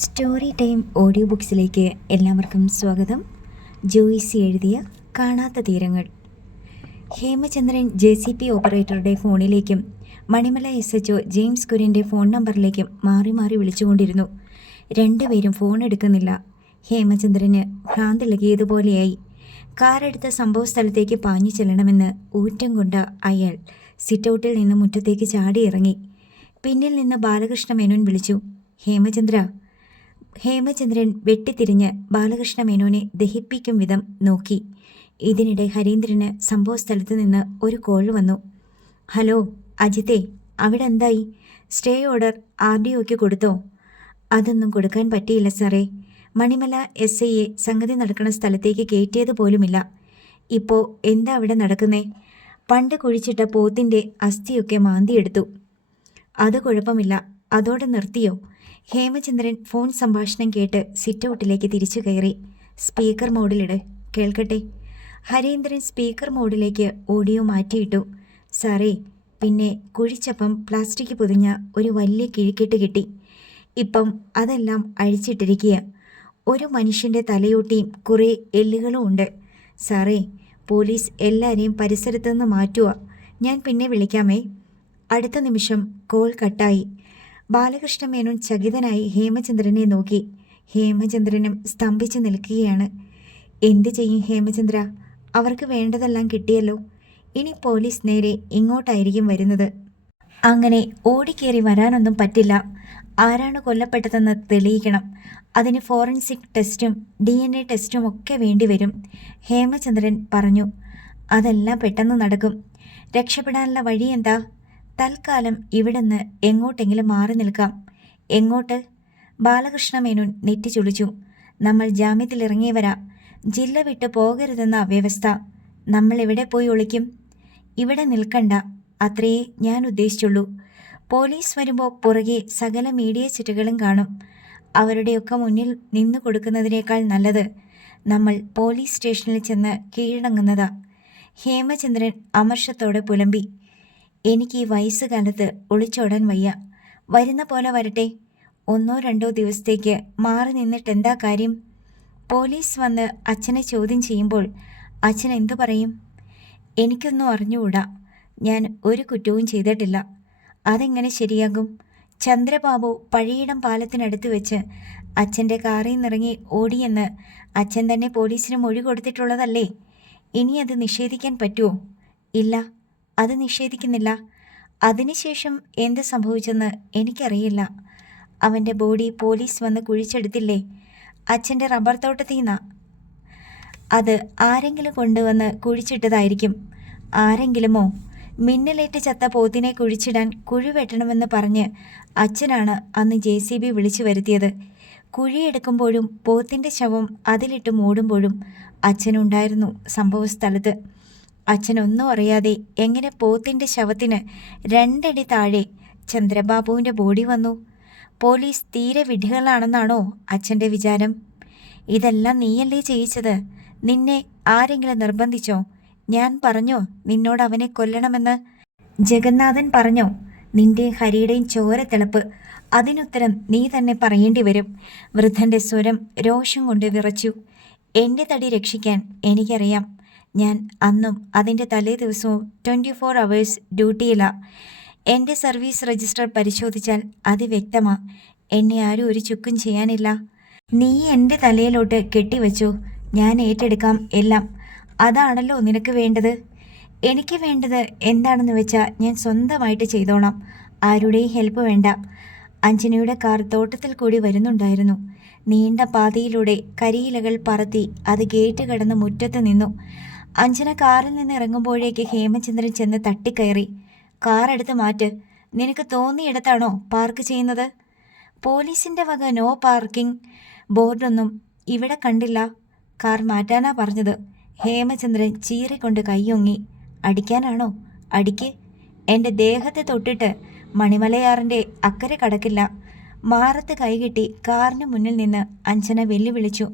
Story time audio ബുക്സിലേക്ക് എല്ലാവർക്കും സ്വാഗതം. ജോയിസി എഴുതിയ കാണാത്ത തീരങ്ങൾ. ഹേമചന്ദ്രൻ JCP ഓപ്പറേറ്ററുടെ ഫോണിലേക്കും മണിമല SHO ജെയിംസ് കുര്യൻ്റെ ഫോൺ നമ്പറിലേക്കും മാറി മാറി വിളിച്ചുകൊണ്ടിരുന്നു. രണ്ടുപേരും ഫോൺ എടുക്കുന്നില്ല. ഹേമചന്ദ്രന് ഭ്രാന്തിളകിയതുപോലെയായി. കാറെടുത്ത സംഭവ സ്ഥലത്തേക്ക് പാഞ്ഞു ചെല്ലണമെന്ന് ഊറ്റം കൊണ്ട അയാൾ സിറ്റൗട്ടിൽ നിന്ന് മുറ്റത്തേക്ക് ചാടിയിറങ്ങി. പിന്നിൽ നിന്ന് ബാലകൃഷ്ണ മേനോൻ വിളിച്ചു, ഹേമചന്ദ്ര. ഹേമചന്ദ്രൻ വെട്ടിത്തിരിഞ്ഞ് ബാലകൃഷ്ണ മേനോനെ ദഹിപ്പിക്കും വിധം നോക്കി. ഇതിനിടെ ഹരീന്ദ്രന് സംഭവ സ്ഥലത്ത് നിന്ന് ഒരു കോൾ വന്നു. ഹലോ അജിതേ, അവിടെ എന്തായി? സ്റ്റേ ഓർഡർ RDOക്ക് കൊടുത്തോ? അതൊന്നും കൊടുക്കാൻ പറ്റിയില്ല സാറേ. മണിമല SIയെ സംഗതി നടക്കുന്ന സ്ഥലത്തേക്ക് കയറ്റിയത് പോലുമില്ല. ഇപ്പോൾ എന്താ അവിടെ നടക്കുന്നേ? പണ്ട് കുഴിച്ചിട്ട പോത്തിൻ്റെ അസ്ഥിയൊക്കെ മാന്തിയെടുത്തു. അത് കുഴപ്പമില്ല, അതോടെ നിർത്തിയോ? ഹേമചന്ദ്രൻ ഫോൺ സംഭാഷണം കേട്ട് സിറ്റൗട്ടിലേക്ക് തിരിച്ചു കയറി. സ്പീക്കർ മോഡിലിട്, കേൾക്കട്ടെ. ഹരീന്ദ്രൻ സ്പീക്കർ മോഡിലേക്ക് ഓഡിയോ മാറ്റിയിട്ടു. സാറേ, പിന്നെ കുഴിച്ചപ്പം പ്ലാസ്റ്റിക് പൊതിഞ്ഞ ഒരു വലിയ കിഴിക്കെട്ട് കിട്ടി. ഇപ്പം അതെല്ലാം അഴിച്ചിട്ടിരിക്കുക. ഒരു മനുഷ്യൻ്റെ തലയോട്ടിയും കുറേ എല്ലുകളും ഉണ്ട്. സാറേ, പോലീസ് എല്ലാവരെയും പരിസരത്തു നിന്ന് മാറ്റുക. ഞാൻ പിന്നെ വിളിക്കാമേ. അടുത്ത നിമിഷം കോൾ കട്ടായി. ബാലകൃഷ്ണ മേനോൻ ചകിതനായി ഹേമചന്ദ്രനെ നോക്കി. ഹേമചന്ദ്രനും സ്തംഭിച്ചു നിൽക്കുകയാണ്. എന്തു ചെയ്യും ഹേമചന്ദ്ര? അവർക്ക് വേണ്ടതെല്ലാം കിട്ടിയല്ലോ. ഇനി പോലീസ് നേരെ ഇങ്ങോട്ടായിരിക്കും വരുന്നത്. അങ്ങനെ ഓടിക്കേറി വരാനൊന്നും പറ്റില്ല. ആരാണ് കൊല്ലപ്പെട്ടതെന്ന് തെളിയിക്കണം. അതിന് ഫോറൻസിക് ടെസ്റ്റും DNA ടെസ്റ്റും ഒക്കെ വേണ്ടിവരും, ഹേമചന്ദ്രൻ പറഞ്ഞു. അതെല്ലാം പെട്ടെന്ന് നടക്കും. രക്ഷപ്പെടാനുള്ള വഴി എന്താ? തൽക്കാലം ഇവിടുന്ന് എങ്ങോട്ടെങ്കിലും മാറി നിൽക്കാം. എങ്ങോട്ട്? ബാലകൃഷ്ണ മേനോൻ നെറ്റി ചുളിച്ചു. നമ്മൾ ജാമ്യത്തിലിറങ്ങിയവരാ. ജില്ല വിട്ട് പോകരുതെന്ന വ്യവസ്ഥ. നമ്മൾ എവിടെ പോയി ഒളിക്കും? ഇവിടെ നിൽക്കണ്ട, അത്രയേ ഞാൻ ഉദ്ദേശിച്ചുള്ളൂ. പോലീസ് വരുമ്പോൾ പുറകെ സകല മീഡിയ ചുറ്റുകളും കാണും. അവരുടെയൊക്കെ മുന്നിൽ നിന്നു കൊടുക്കുന്നതിനേക്കാൾ നല്ലത് നമ്മൾ പോലീസ് സ്റ്റേഷനിൽ ചെന്ന് കീഴടങ്ങുന്നതാ. ഹേമചന്ദ്രൻ അമർഷത്തോടെ പുലമ്പി. എനിക്ക് ഈ വയസ്സുകാലത്ത് ഒളിച്ചോടാൻ വയ്യ. വരുന്ന പോലെ വരട്ടെ. 1-2 ദിവസത്തേക്ക് മാറി നിന്നിട്ടെന്താ കാര്യം? പോലീസ് വന്ന് അച്ഛനെ ചോദ്യം ചെയ്യുമ്പോൾ അച്ഛൻ എന്തു പറയും? എനിക്കൊന്നും അറിഞ്ഞുകൂടാ. ഞാൻ ഒരു കുറ്റവും ചെയ്തിട്ടില്ല. അതെങ്ങനെ ശരിയാകും? ചന്ദ്രബാബു പഴയിടം പാലത്തിനടുത്ത് വെച്ച് അച്ഛൻ്റെ കാറിൽ നിന്നിറങ്ങി ഓടിയെന്ന് അച്ഛൻ തന്നെ പോലീസിന് മൊഴി കൊടുത്തിട്ടുള്ളതല്ലേ? ഇനി അത് നിഷേധിക്കാൻ പറ്റുമോ? ഇല്ല, അത് നിഷേധിക്കുന്നില്ല. അതിനുശേഷം എന്ത് സംഭവിച്ചെന്ന് എനിക്കറിയില്ല. അവൻ്റെ ബോഡി പോലീസ് വന്ന് കുഴിച്ചെടുത്തില്ലേ? അച്ഛൻ്റെ റബ്ബർ തോട്ടത്തിൽ നിന്നാ. അത് ആരെങ്കിലും കൊണ്ടുവന്ന് കുഴിച്ചിട്ടതായിരിക്കും. ആരെങ്കിലുമോ? മിന്നലേറ്റ് ചത്ത പോത്തിനെ കുഴിച്ചിടാൻ കുഴി വെട്ടണമെന്ന് പറഞ്ഞ് അച്ഛനാണ് അന്ന് JCB വിളിച്ചു വരുത്തിയത്. കുഴിയെടുക്കുമ്പോഴും പോത്തിൻ്റെ ശവം അതിലിട്ട് മൂടുമ്പോഴും അച്ഛനുണ്ടായിരുന്നു സംഭവ സ്ഥലത്ത്. അച്ഛനൊന്നും അറിയാതെ എങ്ങനെ പോത്തിൻ്റെ ശവത്തിന് 2 അടി താഴെ ചന്ദ്രബാബുവിൻ്റെ ബോഡി വന്നു? പോലീസ് തീരെ വിഡ്ഢികളാണെന്നാണോ അച്ഛൻ്റെ വിചാരം? ഇതെല്ലാം നീയല്ലേ ചെയ്യിച്ചത്? നിന്നെ ആരെങ്കിലും നിർബന്ധിച്ചോ? ഞാൻ പറഞ്ഞോ നിന്നോട് അവനെ കൊല്ലണമെന്ന്? ജഗന്നാഥൻ പറഞ്ഞോ? നിന്റെ ഹരിയുടെയും ചോരത്തിളപ്പ്. അതിനുത്തരം നീ തന്നെ പറയേണ്ടി വരും. വൃദ്ധൻ്റെ സ്വരം രോഷം കൊണ്ട് വിറച്ചു. എൻ്റെ തടി രക്ഷിക്കാൻ എനിക്കറിയാം. ഞാൻ അന്നും അതിൻ്റെ തലേ ദിവസവും 24 hours ഡ്യൂട്ടിയിലാണ്. എൻ്റെ സർവീസ് രജിസ്റ്റർ പരിശോധിച്ചാൽ അത് വ്യക്തമാ. എന്നെ ആരും ഒരു ചുക്കും ചെയ്യാനില്ല. നീ എൻ്റെ തലയിലോട്ട് കെട്ടിവെച്ചു. ഞാൻ ഏറ്റെടുക്കാം എല്ലാം. അതാണല്ലോ നിനക്ക് വേണ്ടത്. എനിക്ക് വേണ്ടത് എന്താണെന്ന് വെച്ചാൽ ഞാൻ സ്വന്തമായിട്ട് ചെയ്തോളാം. ആരുടെയും ഹെൽപ്പ് വേണ്ട. അഞ്ജനയുടെ കാർ തോട്ടത്തിൽ കൂടി വരുന്നുണ്ടായിരുന്നു. നീണ്ട പാതയിലൂടെ കരിയിലകൾ പറത്തി അത് ഗേറ്റ് കടന്ന് മുറ്റത്ത് നിന്നു. അഞ്ജന കാറിൽ നിന്ന് ഇറങ്ങുമ്പോഴേക്ക് ഹേമചന്ദ്രൻ ചെന്ന് തട്ടിക്കയറി. കാർ എടുത്ത് മാറ്റ്. നിനക്ക് തോന്നിയിടത്താണോ പാർക്ക് ചെയ്യുന്നത്? പോലീസിൻ്റെ വക നോ പാർക്കിംഗ് ബോർഡൊന്നും ഇവിടെ കണ്ടില്ല. കാർ മാറ്റാനാ പറഞ്ഞത്. ഹേമചന്ദ്രൻ ചീറിക്കൊണ്ട് കൈയൊങ്ങി. അടിക്കാനാണോ? അടിക്ക്. എൻ്റെ ദേഹത്തെ തൊട്ടിട്ട് മണിമലയാറിൻ്റെ അക്കരെ കടക്കില്ല. മാറത്ത് കൈകെട്ടി കാറിന് മുന്നിൽ നിന്ന് അഞ്ജന വെല്ലുവിളിച്ചു.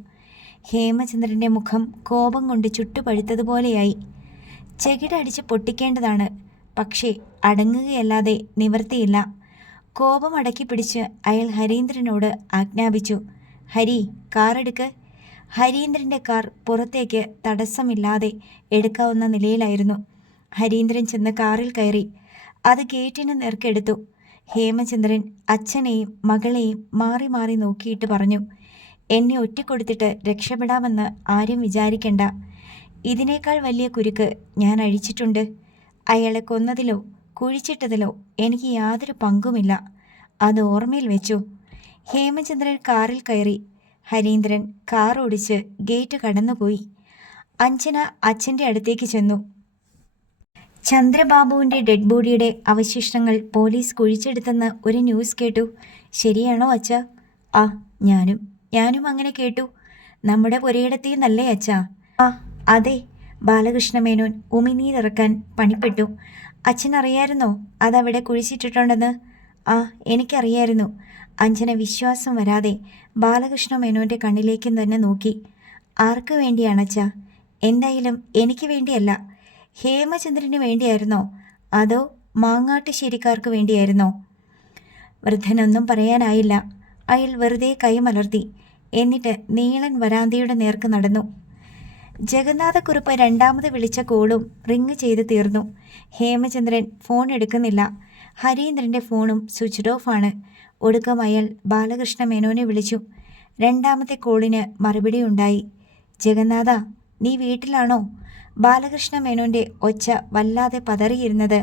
ഹേമചന്ദ്രൻ്റെ മുഖം കോപം കൊണ്ട് ചുട്ടുപഴുത്തതുപോലെയായി. ചെകിടടിച്ച് പൊട്ടിക്കേണ്ടതാണ്, പക്ഷേ അടങ്ങുകയല്ലാതെ നിവർത്തിയില്ല. കോപം അടക്കി പിടിച്ച് അയാൾ ഹരീന്ദ്രനോട് ആജ്ഞാപിച്ചു. ഹരി, കാറെടുക്ക്. ഹരീന്ദ്രൻ്റെ കാർ പുറത്തേക്ക് തടസ്സമില്ലാതെ എടുക്കാവുന്ന നിലയിലായിരുന്നു. ഹരീന്ദ്രൻ ചെന്ന് കാറിൽ കയറി. അത് ഗേറ്റിന് നേർക്കെടുത്തു. ഹേമചന്ദ്രൻ അച്ഛനെയും മകളെയും മാറി മാറി നോക്കിയിട്ട് പറഞ്ഞു, എന്നെ ഒറ്റിക്കൊടുത്തിട്ട് രക്ഷപ്പെടാമെന്ന് ആരും വിചാരിക്കണ്ട. ഇതിനേക്കാൾ വലിയ കുരുക്ക് ഞാൻ അഴിച്ചിട്ടുണ്ട്. അയാളെ കൊന്നതിലോ കുഴിച്ചിട്ടതിലോ എനിക്ക് യാതൊരു പങ്കുമില്ല. അത് ഓർമ്മയിൽ വെച്ചു. ഹേമചന്ദ്രൻ കാറിൽ കയറി. ഹരീന്ദ്രൻ കാർ ഓടിച്ച് ഗേറ്റ് കടന്നുപോയി. അഞ്ജന അച്ഛൻ്റെ അടുത്തേക്ക് ചെന്നു. ചന്ദ്രബാബുവിൻ്റെ ഡെഡ് ബോഡിയുടെ അവശിഷ്ടങ്ങൾ പോലീസ് കുഴിച്ചെടുത്തെന്ന് ഒരു ന്യൂസ് കേട്ടു. ശരിയാണോ അച്ഛ? ആ, ഞാനും അങ്ങനെ കേട്ടു. നമ്മുടെ പുരയിടത്തിന്നല്ലേ അച്ഛ? ആ അതെ. ബാലകൃഷ്ണമേനോൻ ഉമിനീരിറക്കാൻ പണിപ്പെട്ടു. അച്ഛനറിയായിരുന്നോ അതവിടെ കുഴിച്ചിട്ടിട്ടുണ്ടെന്ന്? ആ, എനിക്കറിയായിരുന്നു. അഞ്ജന വിശ്വാസം വരാതെ ബാലകൃഷ്ണമേനോൻ്റെ കണ്ണിലേക്ക് തന്നെ നോക്കി. ആർക്ക് വേണ്ടിയാണച്ഛാ? എന്തായാലും എനിക്ക് വേണ്ടിയല്ല. ഹേമചന്ദ്രന് വേണ്ടിയായിരുന്നോ അതോ മാങ്ങാട്ടുശ്ശേരിക്കാർക്ക് വേണ്ടിയായിരുന്നോ? വൃദ്ധനൊന്നും പറയാനായില്ല. അയാൾ വെറുതെ കൈമലർത്തി. എന്നിട്ട് നീളൻ വരാന്തയുടെ നേർക്ക് നടന്നു. ജഗന്നാഥക്കുറുപ്പ് രണ്ടാമത് വിളിച്ച കോളും റിങ് ചെയ്ത് തീർന്നു. ഹേമചന്ദ്രൻ ഫോൺ എടുക്കുന്നില്ല. ഹരീന്ദ്രൻ്റെ ഫോണും സ്വിച്ച് ഓഫ് ആണ്. ഒടുക്കം അയാൾ ബാലകൃഷ്ണ മേനോനെ വിളിച്ചു. രണ്ടാമത്തെ കോളിന് മറുപടി ഉണ്ടായി. ജഗന്നാഥ, നീ വീട്ടിലാണോ? ബാലകൃഷ്ണ മേനോൻ്റെ ഒച്ച വല്ലാതെ പതറിയിരുന്നത്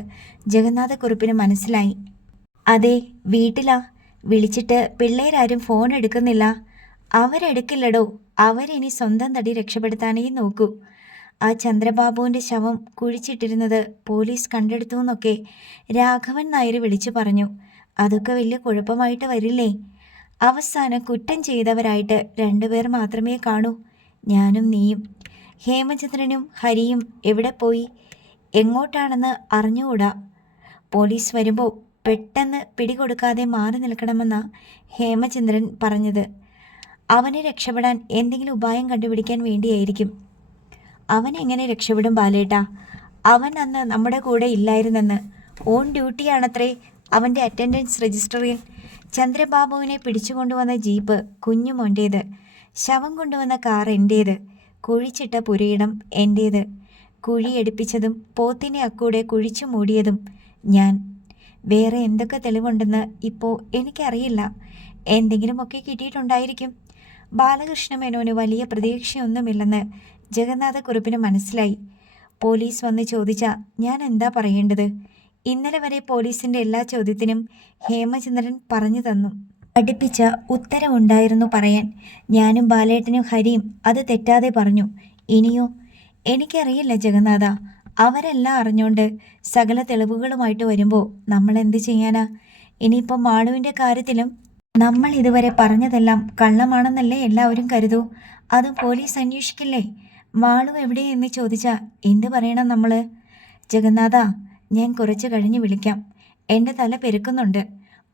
ജഗന്നാഥക്കുറുപ്പിന് മനസ്സിലായി. അതെ, വീട്ടിലാ. വിളിച്ചിട്ട് പിള്ളേരാരും ഫോൺ എടുക്കുന്നില്ല. അവരെടുക്കില്ലടോ. അവരിനി സ്വന്തം തടി രക്ഷപ്പെടുത്താനേ നോക്കൂ. ആ ചന്ദ്രബാബുവിൻ്റെ ശവം കുഴിച്ചിട്ടിരുന്നത് പോലീസ് കണ്ടെടുത്തു എന്നൊക്കെ രാഘവൻ നായർ വിളിച്ചു പറഞ്ഞു. അതൊക്കെ വലിയ കുഴപ്പമായിട്ട് വരില്ലേ? അവസാനം കുറ്റം ചെയ്തവരായിട്ട് 2 പേർ മാത്രമേ കാണൂ, ഞാനും നീയും. ഹേമചന്ദ്രനും ഹരിയും എവിടെ പോയി? എങ്ങോട്ടാണെന്ന് അറിഞ്ഞുകൂടാ. പോലീസ് വരുമ്പോൾ പെട്ടെന്ന് പിടികൊടുക്കാതെ മാറി നിൽക്കണമെന്നാ ഹേമചന്ദ്രൻ പറഞ്ഞത്. അവനെ രക്ഷപ്പെടാൻ എന്തെങ്കിലും ഉപായം കണ്ടുപിടിക്കാൻ വേണ്ടിയായിരിക്കും. അവൻ എങ്ങനെ രക്ഷപ്പെടും ബാലേട്ടാ? അവൻ അന്ന് നമ്മുടെ കൂടെ ഇല്ലായിരുന്നെന്ന് ഓൺ ഡ്യൂട്ടിയാണത്രേ അവൻ്റെ അറ്റൻഡൻസ് രജിസ്റ്ററിൽ. ചന്ദ്രബാബുവിനെ പിടിച്ചുകൊണ്ടുവന്ന ജീപ്പ് കുഞ്ഞുമോൻ്റേത്, ശവം കൊണ്ടുവന്ന കാർ എൻ്റേത്, കുഴിച്ചിട്ട പുരയിടം എൻ്റേത്, കുഴിയെടുപ്പിച്ചതും പോത്തിനെ അക്കൂടെ കുഴിച്ചു മൂടിയതും ഞാൻ. വേറെ എന്തൊക്കെ തെളിവുണ്ടെന്ന് ഇപ്പോൾ എനിക്കറിയില്ല. എന്തെങ്കിലുമൊക്കെ കിട്ടിയിട്ടുണ്ടായിരിക്കും. ബാലകൃഷ്ണമേനോന് വലിയ പ്രതീക്ഷയൊന്നുമില്ലെന്ന് ജഗന്നാഥക്കുറുപ്പിന് മനസ്സിലായി. പോലീസ് വന്ന് ചോദിച്ചാൽ ഞാൻ എന്താ പറയേണ്ടത്? ഇന്നലെ വരെ പോലീസിൻ്റെ എല്ലാ ചോദ്യത്തിനും ഹേമചന്ദ്രൻ പറഞ്ഞു തന്നു. പഠിപ്പിച്ച ഉത്തരവുണ്ടായിരുന്നു പറയാൻ. ഞാനും ബാലേട്ടനും ഹരിയും അത് തെറ്റാതെ പറഞ്ഞു. ഇനിയോ? എനിക്കറിയില്ല ജഗന്നാഥ. അവരെല്ലാം അറിഞ്ഞുകൊണ്ട് സകല തെളിവുകളുമായിട്ട് വരുമ്പോൾ നമ്മൾ എന്ത് ചെയ്യാനാ? ഇനിയിപ്പം മാളുവിൻ്റെ കാര്യത്തിലും നമ്മൾ ഇതുവരെ പറഞ്ഞതെല്ലാം കള്ളമാണെന്നല്ലേ എല്ലാവരും കരുതൂ. അതും പോലീസ് അന്വേഷിക്കില്ലേ? മാളു എവിടെയെന്ന് ചോദിച്ചാൽ എന്ത് പറയണം നമ്മൾ? ജഗന്നാഥ, ഞാൻ കുറച്ച് കഴിഞ്ഞ് വിളിക്കാം. എൻ്റെ തല പെരുക്കുന്നുണ്ട്.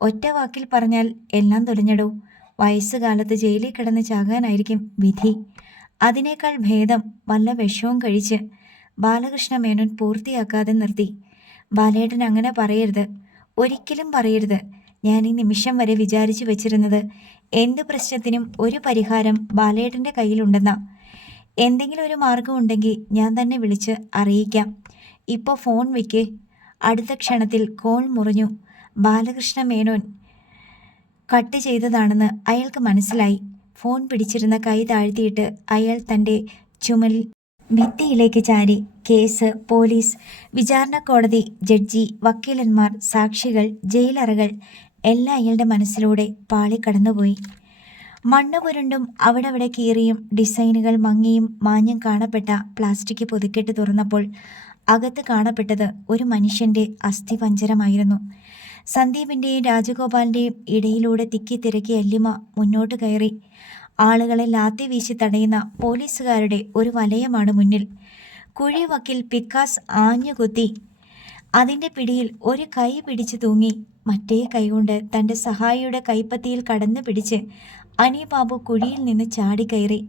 ഒറ്റ വാക്കിൽ പറഞ്ഞാൽ എല്ലാം തൊലഞ്ഞടൂ. വയസ്സുകാലത്ത് ജയിലിൽ കിടന്ന് ചാകാനായിരിക്കും വിധി. അതിനേക്കാൾ ഭേദം വല്ല വിഷവും കഴിച്ച്. ബാലകൃഷ്ണ മേനോൻ പൂർത്തിയാക്കാതെ നിർത്തി. ബാലേട്ടൻ അങ്ങനെ പറയരുത്, ഒരിക്കലും പറയരുത്. ഞാൻ ഈ നിമിഷം വരെ വിചാരിച്ചു വെച്ചിരുന്നത് എന്ത് പ്രശ്നത്തിനും ഒരു പരിഹാരം ബാലേട്ടൻ്റെ കയ്യിലുണ്ടെന്നാ. എന്തെങ്കിലും ഒരു മാർഗം ഉണ്ടെങ്കിൽ ഞാൻ തന്നെ വിളിച്ച് അറിയിക്കാം. ഇപ്പോൾ ഫോൺ വയ്ക്കേ. അടുത്ത ക്ഷണത്തിൽ കോൾ മുറിഞ്ഞു. ബാലകൃഷ്ണ മേനോൻ കട്ട് ചെയ്തതാണെന്ന് അയാൾക്ക് മനസ്സിലായി. ഫോൺ പിടിച്ചിരുന്ന കൈ താഴ്ത്തിയിട്ട് അയാൾ തൻ്റെ ചുമലിൽ ഭിത്തിയിലേക്ക് ചാരി. കേസ്, പോലീസ്, വിചാരണ കോടതി, ജഡ്ജി, വക്കീലന്മാർ, സാക്ഷികൾ, ജയിലറകൾ എല്ലാം അയാളുടെ മനസ്സിലൂടെ പാളിക്കടന്നുപോയി. മണ്ണ് പുരണ്ടും അവിടെ കീറിയും ഡിസൈനുകൾ മങ്ങിയും മാഞ്ഞും കാണപ്പെട്ട പ്ലാസ്റ്റിക് പൊതിക്കെട്ട് തുറന്നപ്പോൾ അകത്ത് കാണപ്പെട്ടത് ഒരു മനുഷ്യൻ്റെ അസ്ഥിപഞ്ജരമായിരുന്നു. സന്ദീപിൻ്റെയും രാജഗോപാലിൻ്റെയും ഇടയിലൂടെ തിക്കി തിരക്കി അല്ലിമ മുന്നോട്ട് കയറി. ആളുകളെ ലാത്തി വീശി തടയുന്ന പോലീസുകാരുടെ ഒരു വലയമാണ് മുന്നിൽ. കുഴിവക്കിൽ പിക്കാസ് ആഞ്ഞുകുത്തി. അതിൻ്റെ പിടിയിൽ ഒരു കൈ പിടിച്ചു തൂങ്ങി. മറ്റേ കൈകൊണ്ട് തൻ്റെ സഹായിയുടെ കൈപ്പത്തിയിൽ കടന്നു പിടിച്ച് അനിബാബു കുഴിയിൽ നിന്ന് ചാടിക്കയറി.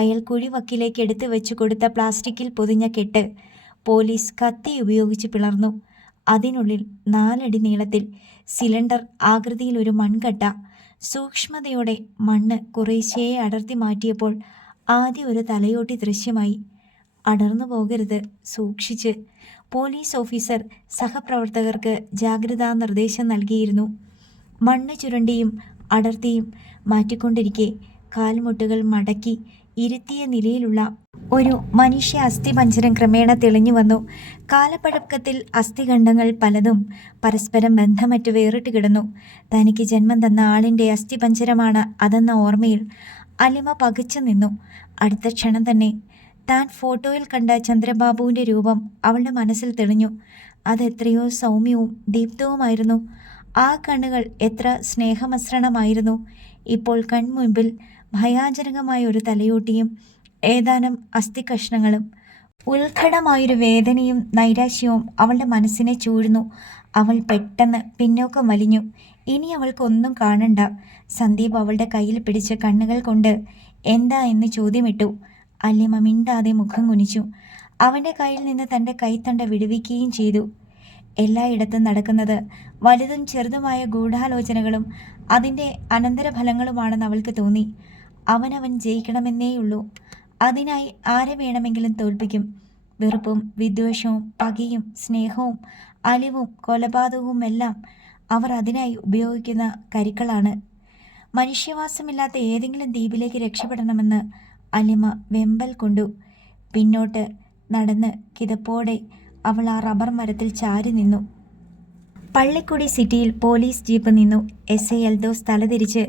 അയാൾ കുഴിവക്കിലേക്ക് എടുത്തു വെച്ചു കൊടുത്ത പ്ലാസ്റ്റിക്കിൽ പൊതിഞ്ഞ കെട്ട് പോലീസ് കത്തി ഉപയോഗിച്ച് പിളർന്നു. അതിനുള്ളിൽ 4 അടി നീളത്തിൽ സിലിണ്ടർ ആകൃതിയിൽ ഒരു മൺകട്ട. സൂക്ഷ്മതയോടെ മണ്ണ് കുറേശ്ശേ അടർത്തി മാറ്റിയപ്പോൾ ആദ്യം ഒരു തലയോട്ടി ദൃശ്യമായി. അടർന്നു പോകരുത്, സൂക്ഷിച്ച്. പോലീസ് ഓഫീസർ സഹപ്രവർത്തകർക്ക് ജാഗ്രതാ നിർദ്ദേശം നൽകിയിരുന്നു. മണ്ണ് ചുരണ്ടിയും അടർത്തിയും മാറ്റിക്കൊണ്ടിരിക്കെ കാൽമുട്ടുകൾ മടക്കി ഇരുത്തിയ നിലയിലുള്ള ഒരു മനുഷ്യ അസ്ഥിപഞ്ജരം ക്രമേണ തെളിഞ്ഞു വന്നു. കാലപ്പഴക്കത്തിൽ അസ്ഥിഖണ്ഡങ്ങൾ പലതും പരസ്പരം ബന്ധമറ്റ് വേറിട്ട് കിടന്നു. തനിക്ക് ജന്മം തന്ന ആളിൻ്റെ അസ്ഥിപഞ്ജരമാണ് അതെന്ന ഓർമ്മയിൽ അലിമ പകച്ചു നിന്നു. അടുത്ത ക്ഷണം തന്നെ താൻ ഫോട്ടോയിൽ കണ്ട ചന്ദ്രബാബുവിൻ്റെ രൂപം അവളുടെ മനസ്സിൽ തെളിഞ്ഞു. അതെത്രയോ സൗമ്യവും ദീപ്തവുമായിരുന്നു. ആ കണ്ണുകൾ എത്ര സ്നേഹമസൃണമായിരുന്നു. ഇപ്പോൾ കൺമുൻപിൽ ഭയാനകമായ ഒരു തലയോട്ടിയും ഏതാനും അസ്ഥികഷ്ണങ്ങളും. ഉത്കടമായൊരു വേദനയും നൈരാശ്യവും അവളുടെ മനസ്സിനെ ചൂഴ്ന്നു. അവൾ പെട്ടെന്ന് പിന്നോക്കം വലിഞ്ഞു. ഇനി അവൾക്കൊന്നും കാണണ്ട. സന്ദീപ് അവളുടെ കയ്യിൽ പിടിച്ച് കണ്ണുകൾ കൊണ്ട് എന്താ എന്ന് ചോദ്യമിട്ടു. അല്ലിമ മിണ്ടാതെ മുഖം കുനിച്ചു. അവൻ്റെ കയ്യിൽ നിന്ന് തൻ്റെ കൈത്തണ്ട വിടുവിക്കുകയും ചെയ്തു. എല്ലായിടത്തും നടക്കുന്നത് വലുതും ചെറുതുമായ ഗൂഢാലോചനകളും അതിൻ്റെ അനന്തരഫലങ്ങളുമാണെന്ന് അവൾക്ക് തോന്നി. അവനവൻ ജയിക്കണമെന്നേയുള്ളൂ. അതിനായി ആരെ വേണമെങ്കിലും തോൽപ്പിക്കും. വെറുപ്പും വിദ്വേഷവും പകയും സ്നേഹവും അലിവും കൊലപാതകവും എല്ലാം അവർ അതിനായി ഉപയോഗിക്കുന്ന കരുക്കളാണ്. മനുഷ്യവാസമില്ലാത്ത ഏതെങ്കിലും ദ്വീപിലേക്ക് രക്ഷപ്പെടണമെന്ന് അലിമ വെമ്പൽ കൊണ്ടു. പിന്നോട്ട് നടന്ന് കിതപ്പോടെ അവൾ ആ റബ്ബർ മരത്തിൽ ചാരി നിന്നു. പള്ളിക്കുടി സിറ്റിയിൽ പോലീസ് ജീപ്പ് നിന്നു. എസ് ഐ എൽദോസ് തലതിരിച്ച്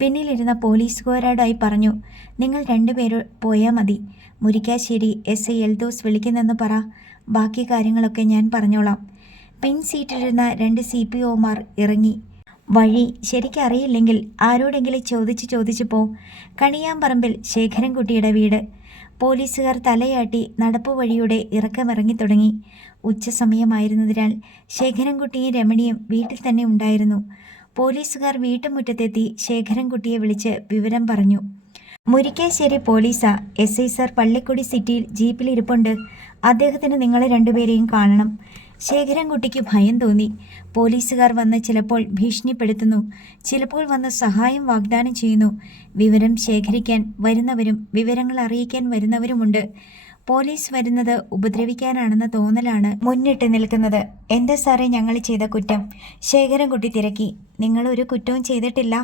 പിന്നിലിരുന്ന പോലീസുകാരോടായി പറഞ്ഞു, നിങ്ങൾ 2 പേര് പോയാൽ മതി. മുരിക്കാശ്ശേരി എസ് ഐ എൽദോസ് വിളിക്കുന്നെന്ന് പറ. ബാക്കി കാര്യങ്ങളൊക്കെ ഞാൻ പറഞ്ഞോളാം. പിൻ സീറ്റിലിരുന്ന 2 CPOമാർ ഇറങ്ങി. വഴി ശരിക്കറിയില്ലെങ്കിൽ ആരോടെങ്കിലും ചോദിച്ചു പോ. കണിയാമ്പറമ്പിൽ ശേഖരൻകുട്ടിയുടെ വീട്. പോലീസുകാർ തലയാട്ടി നടപ്പുവഴിയുടെ ഇറക്കമിറങ്ങി തുടങ്ങി. ഉച്ചസമയമായിരുന്നതിനാൽ ശേഖരൻകുട്ടിയും രമണിയും വീട്ടിൽ തന്നെ ഉണ്ടായിരുന്നു. പോലീസുകാർ വീട്ടുമുറ്റത്തെത്തി ശേഖരൻകുട്ടിയെ വിളിച്ച് വിവരം പറഞ്ഞു. Murickassery പോലീസാ. S I sir Pallikkudi സിറ്റിയിൽ ജീപ്പിലിരിപ്പുണ്ട്. അദ്ദേഹത്തിന് നിങ്ങളെ 2 പേരെയും കാണണം. ശേഖരൻകുട്ടിക്ക് ഭയം തോന്നി. പോലീസുകാർ വന്ന് ചിലപ്പോൾ ഭീഷണിപ്പെടുത്തുന്നു, ചിലപ്പോൾ വന്ന് സഹായം വാഗ്ദാനം ചെയ്യുന്നു. വിവരം ശേഖരിക്കാൻ വരുന്നവരും വിവരങ്ങൾ അറിയിക്കാൻ വരുന്നവരുമുണ്ട്. പോലീസ് വരുന്നത് ഉപദ്രവിക്കാനാണെന്ന തോന്നലാണ് മുന്നിട്ട് നിൽക്കുന്നത്. എന്താ സാറേ ഞങ്ങൾ ചെയ്ത കുറ്റം? ശേഖരൻകുട്ടി തിരക്കി. നിങ്ങളൊരു കുറ്റവും ചെയ്തിട്ടില്ല.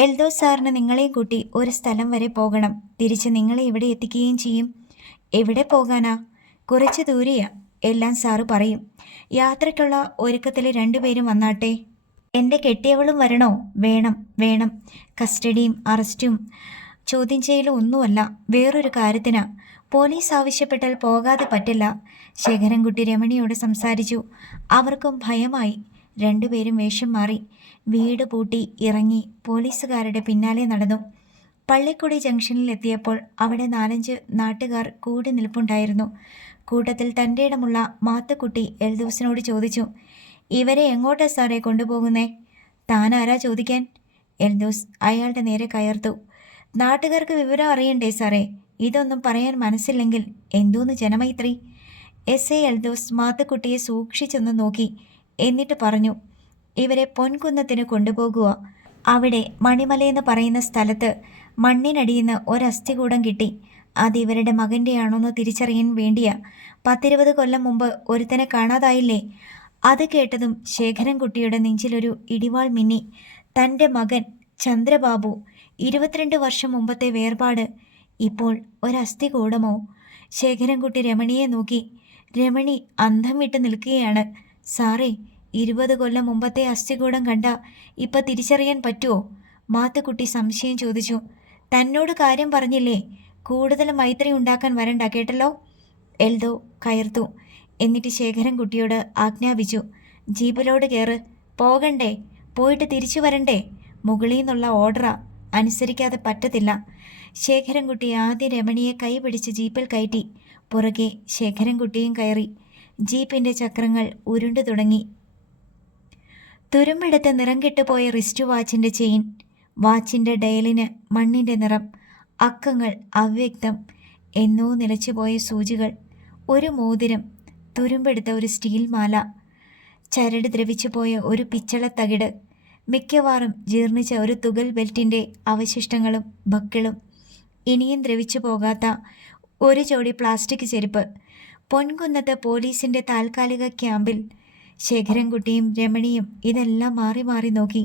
എൽദോസ് സാറിന് നിങ്ങളെയും കൂട്ടി ഒരു സ്ഥലം വരെ പോകണം. തിരിച്ച് നിങ്ങളെ ഇവിടെ എത്തിക്കുകയും ചെയ്യും. എവിടെ പോകാനാ? കുറച്ച് ദൂരെയാ. എല്ലാം സാറ് പറയും. യാത്രയ്ക്കുള്ള ഒരുക്കത്തിൽ 2 പേരും വന്നാട്ടെ. എൻ്റെ കെട്ടിയവളും വരണോ? വേണം. കസ്റ്റഡിയും അറസ്റ്റും ചോദ്യം ചെയ്യലും ഒന്നുമല്ല, വേറൊരു കാര്യത്തിനാ. പോലീസ് ആവശ്യപ്പെട്ടാൽ പോകാതെ പറ്റില്ല. ശേഖരൻകുട്ടി രമണിയോട് സംസാരിച്ചു. അവർക്കും ഭയമായി. 2 പേരും വേഷം മാറി വീട് പൂട്ടി ഇറങ്ങി പോലീസുകാരുടെ പിന്നാലെ നടന്നു. പള്ളിക്കുടി ജംഗ്ഷനിൽ എത്തിയപ്പോൾ അവിടെ 4-5 നാട്ടുകാർ കൂടി നിൽപ്പുണ്ടായിരുന്നു. കൂട്ടത്തിൽ തൻ്റെ ഇടമുള്ള മാത്തുക്കുട്ടി എൽദോസിനോട് ചോദിച്ചു, ഇവരെ എങ്ങോട്ടാ സാറേ കൊണ്ടുപോകുന്നേ? താനാരാ ചോദിക്കാൻ? എൽദോസ് അയാളുടെ നേരെ കയർത്തു. നാട്ടുകാർക്ക് വിവരം അറിയണ്ടേ സാറേ? ഇതൊന്നും പറയാൻ മനസ്സില്ലെങ്കിൽ എന്തോന്ന് ജനമൈത്രി? എസ് ഐ എൽദോസ് മാത്തുക്കുട്ടിയെ സൂക്ഷിച്ചൊന്ന് നോക്കി. എന്നിട്ട് പറഞ്ഞു, ഇവരെ പൊൻകുന്നത്തിന് കൊണ്ടുപോകുക. അവിടെ മണിമലയെന്ന് പറയുന്ന സ്ഥലത്ത് മണ്ണിനടിയിന്ന് ഒരസ്ഥികൂടം കിട്ടി. അത് ഇവരുടെ മകൻ്റെയാണോന്ന് തിരിച്ചറിയാൻ വേണ്ടിയാ. 10-20 കൊല്ലം മുമ്പ് ഒരുത്തനെ കാണാതായില്ലേ? അത് കേട്ടതും ശേഖരൻകുട്ടിയുടെ നെഞ്ചിലൊരു ഇടിവാൾ മിന്നി. തൻ്റെ മകൻ ചന്ദ്രബാബു, 22 വർഷം മുമ്പത്തെ വേർപാട്. ഇപ്പോൾ ഒരസ്ഥികൂടമോ? ശേഖരൻകുട്ടി രമണിയെ നോക്കി. രമണി അന്തം വിട്ട് നിൽക്കുകയാണ്. സാറേ, 20 കൊല്ലം മുമ്പത്തെ അസ്ഥികൂടം കണ്ട ഇപ്പം തിരിച്ചറിയാൻ പറ്റുമോ? മാത്തുക്കുട്ടി സംശയം ചോദിച്ചു. തന്നോട് കാര്യം പറഞ്ഞില്ലേ? കൂടുതൽ മൈത്രി ഉണ്ടാക്കാൻ വരണ്ട, കേട്ടല്ലോ. എൽദോ കയർത്തു. എന്നിട്ട് ശേഖരൻകുട്ടിയോട് ആജ്ഞാപിച്ചു, ജീപ്പിലോട് കയറ്. പോകണ്ടേ? പോയിട്ട് തിരിച്ചു വരണ്ടേ? മുകളിൽ നിന്നുള്ള ഓർഡറാ, അനുസരിക്കാതെ പറ്റത്തില്ല. ശേഖരൻകുട്ടി ആദ്യം രമണിയെ കൈപിടിച്ച് ജീപ്പിൽ കയറ്റി. പുറകെ ശേഖരൻകുട്ടിയും കയറി. ജീപ്പിൻ്റെ ചക്രങ്ങൾ ഉരുണ്ടു തുടങ്ങി. തുരുമ്പെടുത്ത് നിറം കെട്ടുപോയ റിസ്റ്റ് വാച്ചിൻ്റെ ചെയിൻ, വാച്ചിൻ്റെ ഡയലിന് മണ്ണിൻ്റെ നിറം, അക്കങ്ങൾ അവ്യക്തം, എന്നോ നിലച്ചുപോയ സൂചികൾ, ഒരു മോതിരം, തുരുമ്പെടുത്ത ഒരു സ്റ്റീൽ മാല. ചരട് ദ്രവിച്ചു പോയ ഒരു പിച്ചളത്തകിട്, മിക്കവാറും ജീർണിച്ച ഒരു തുകൽ ബെൽറ്റിൻ്റെ അവശിഷ്ടങ്ങളും ബക്കിളും, ഇനിയും ദ്രവിച്ചു പോകാത്ത ഒരു ജോഡി പ്ലാസ്റ്റിക് ചെരുപ്പ്. പൊൻകുന്നത്ത് പോലീസിൻ്റെ താൽക്കാലിക ക്യാമ്പിൽ ശേഖരൻകുട്ടിയും രമണിയും ഇതെല്ലാം മാറി മാറി നോക്കി.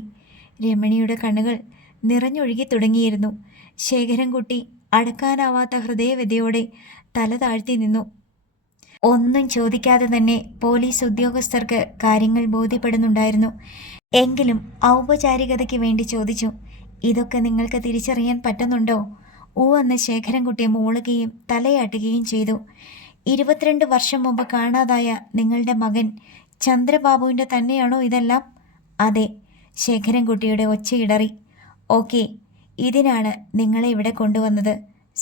രമണിയുടെ കണ്ണുകൾ നിറഞ്ഞൊഴുകി തുടങ്ങിയിരുന്നു. ശേഖരൻകുട്ടി അടക്കാനാവാത്ത ഹൃദയവ്യതയോടെ തല താഴ്ത്തി നിന്നു. ഒന്നും ചോദിക്കാതെ തന്നെ പോലീസ് ഉദ്യോഗസ്ഥർക്ക് കാര്യങ്ങൾ ബോധ്യപ്പെടുന്നുണ്ടായിരുന്നു. എങ്കിലും ഔപചാരികതയ്ക്ക് വേണ്ടി ചോദിച്ചു, ഇതൊക്കെ നിങ്ങൾക്ക് തിരിച്ചറിയാൻ പറ്റുന്നുണ്ടോ? എന്ന് ശേഖരൻകുട്ടി മൂളുകയും തലയാട്ടുകയും ചെയ്തു. 22 വർഷം മുമ്പ് കാണാതായ നിങ്ങളുടെ മകൻ ചന്ദ്രബാബുവിൻ്റെ തന്നെയാണോ ഇതെല്ലാം? അതെ, ശേഖരൻകുട്ടിയുടെ ഒച്ചയിടറി. ഓക്കെ, ഇതിനാണ് നിങ്ങളെ ഇവിടെ കൊണ്ടുവന്നത്.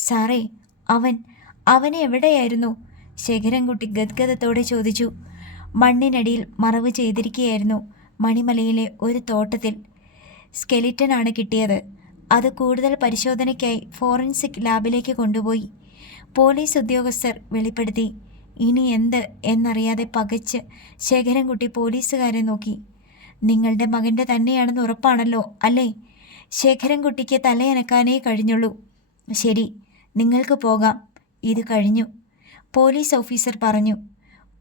സാറേ, അവനെ എവിടെയായിരുന്നു? ശേഖരൻകുട്ടി ഗദ്ഗദത്തോടെ ചോദിച്ചു. മണ്ണിനടിയിൽ മറവ് ചെയ്തിരിക്കുകയായിരുന്നു. മണിമലയിലെ ഒരു തോട്ടത്തിൽ. സ്കെലിറ്റനാണ് കിട്ടിയത്. അത് കൂടുതൽ പരിശോധനയ്ക്കായി ഫോറൻസിക് ലാബിലേക്ക് കൊണ്ടുപോയി. പോലീസ് ഉദ്യോഗസ്ഥർ വെളിപ്പെടുത്തി. ഇനി എന്ത് എന്നറിയാതെ പകച്ച് ശേഖരൻകുട്ടി പോലീസുകാരെ നോക്കി. നിങ്ങളുടെ മകൻ്റെ തന്നെയാണെന്ന് ഉറപ്പാണല്ലോ അല്ലേ? ശേഖരൻകുട്ടിക്ക് തലയനക്കാനേ കഴിഞ്ഞുള്ളൂ. ശരി, നിങ്ങൾക്ക് പോകാം, ഇത് കഴിഞ്ഞു, പോലീസ് ഓഫീസർ പറഞ്ഞു.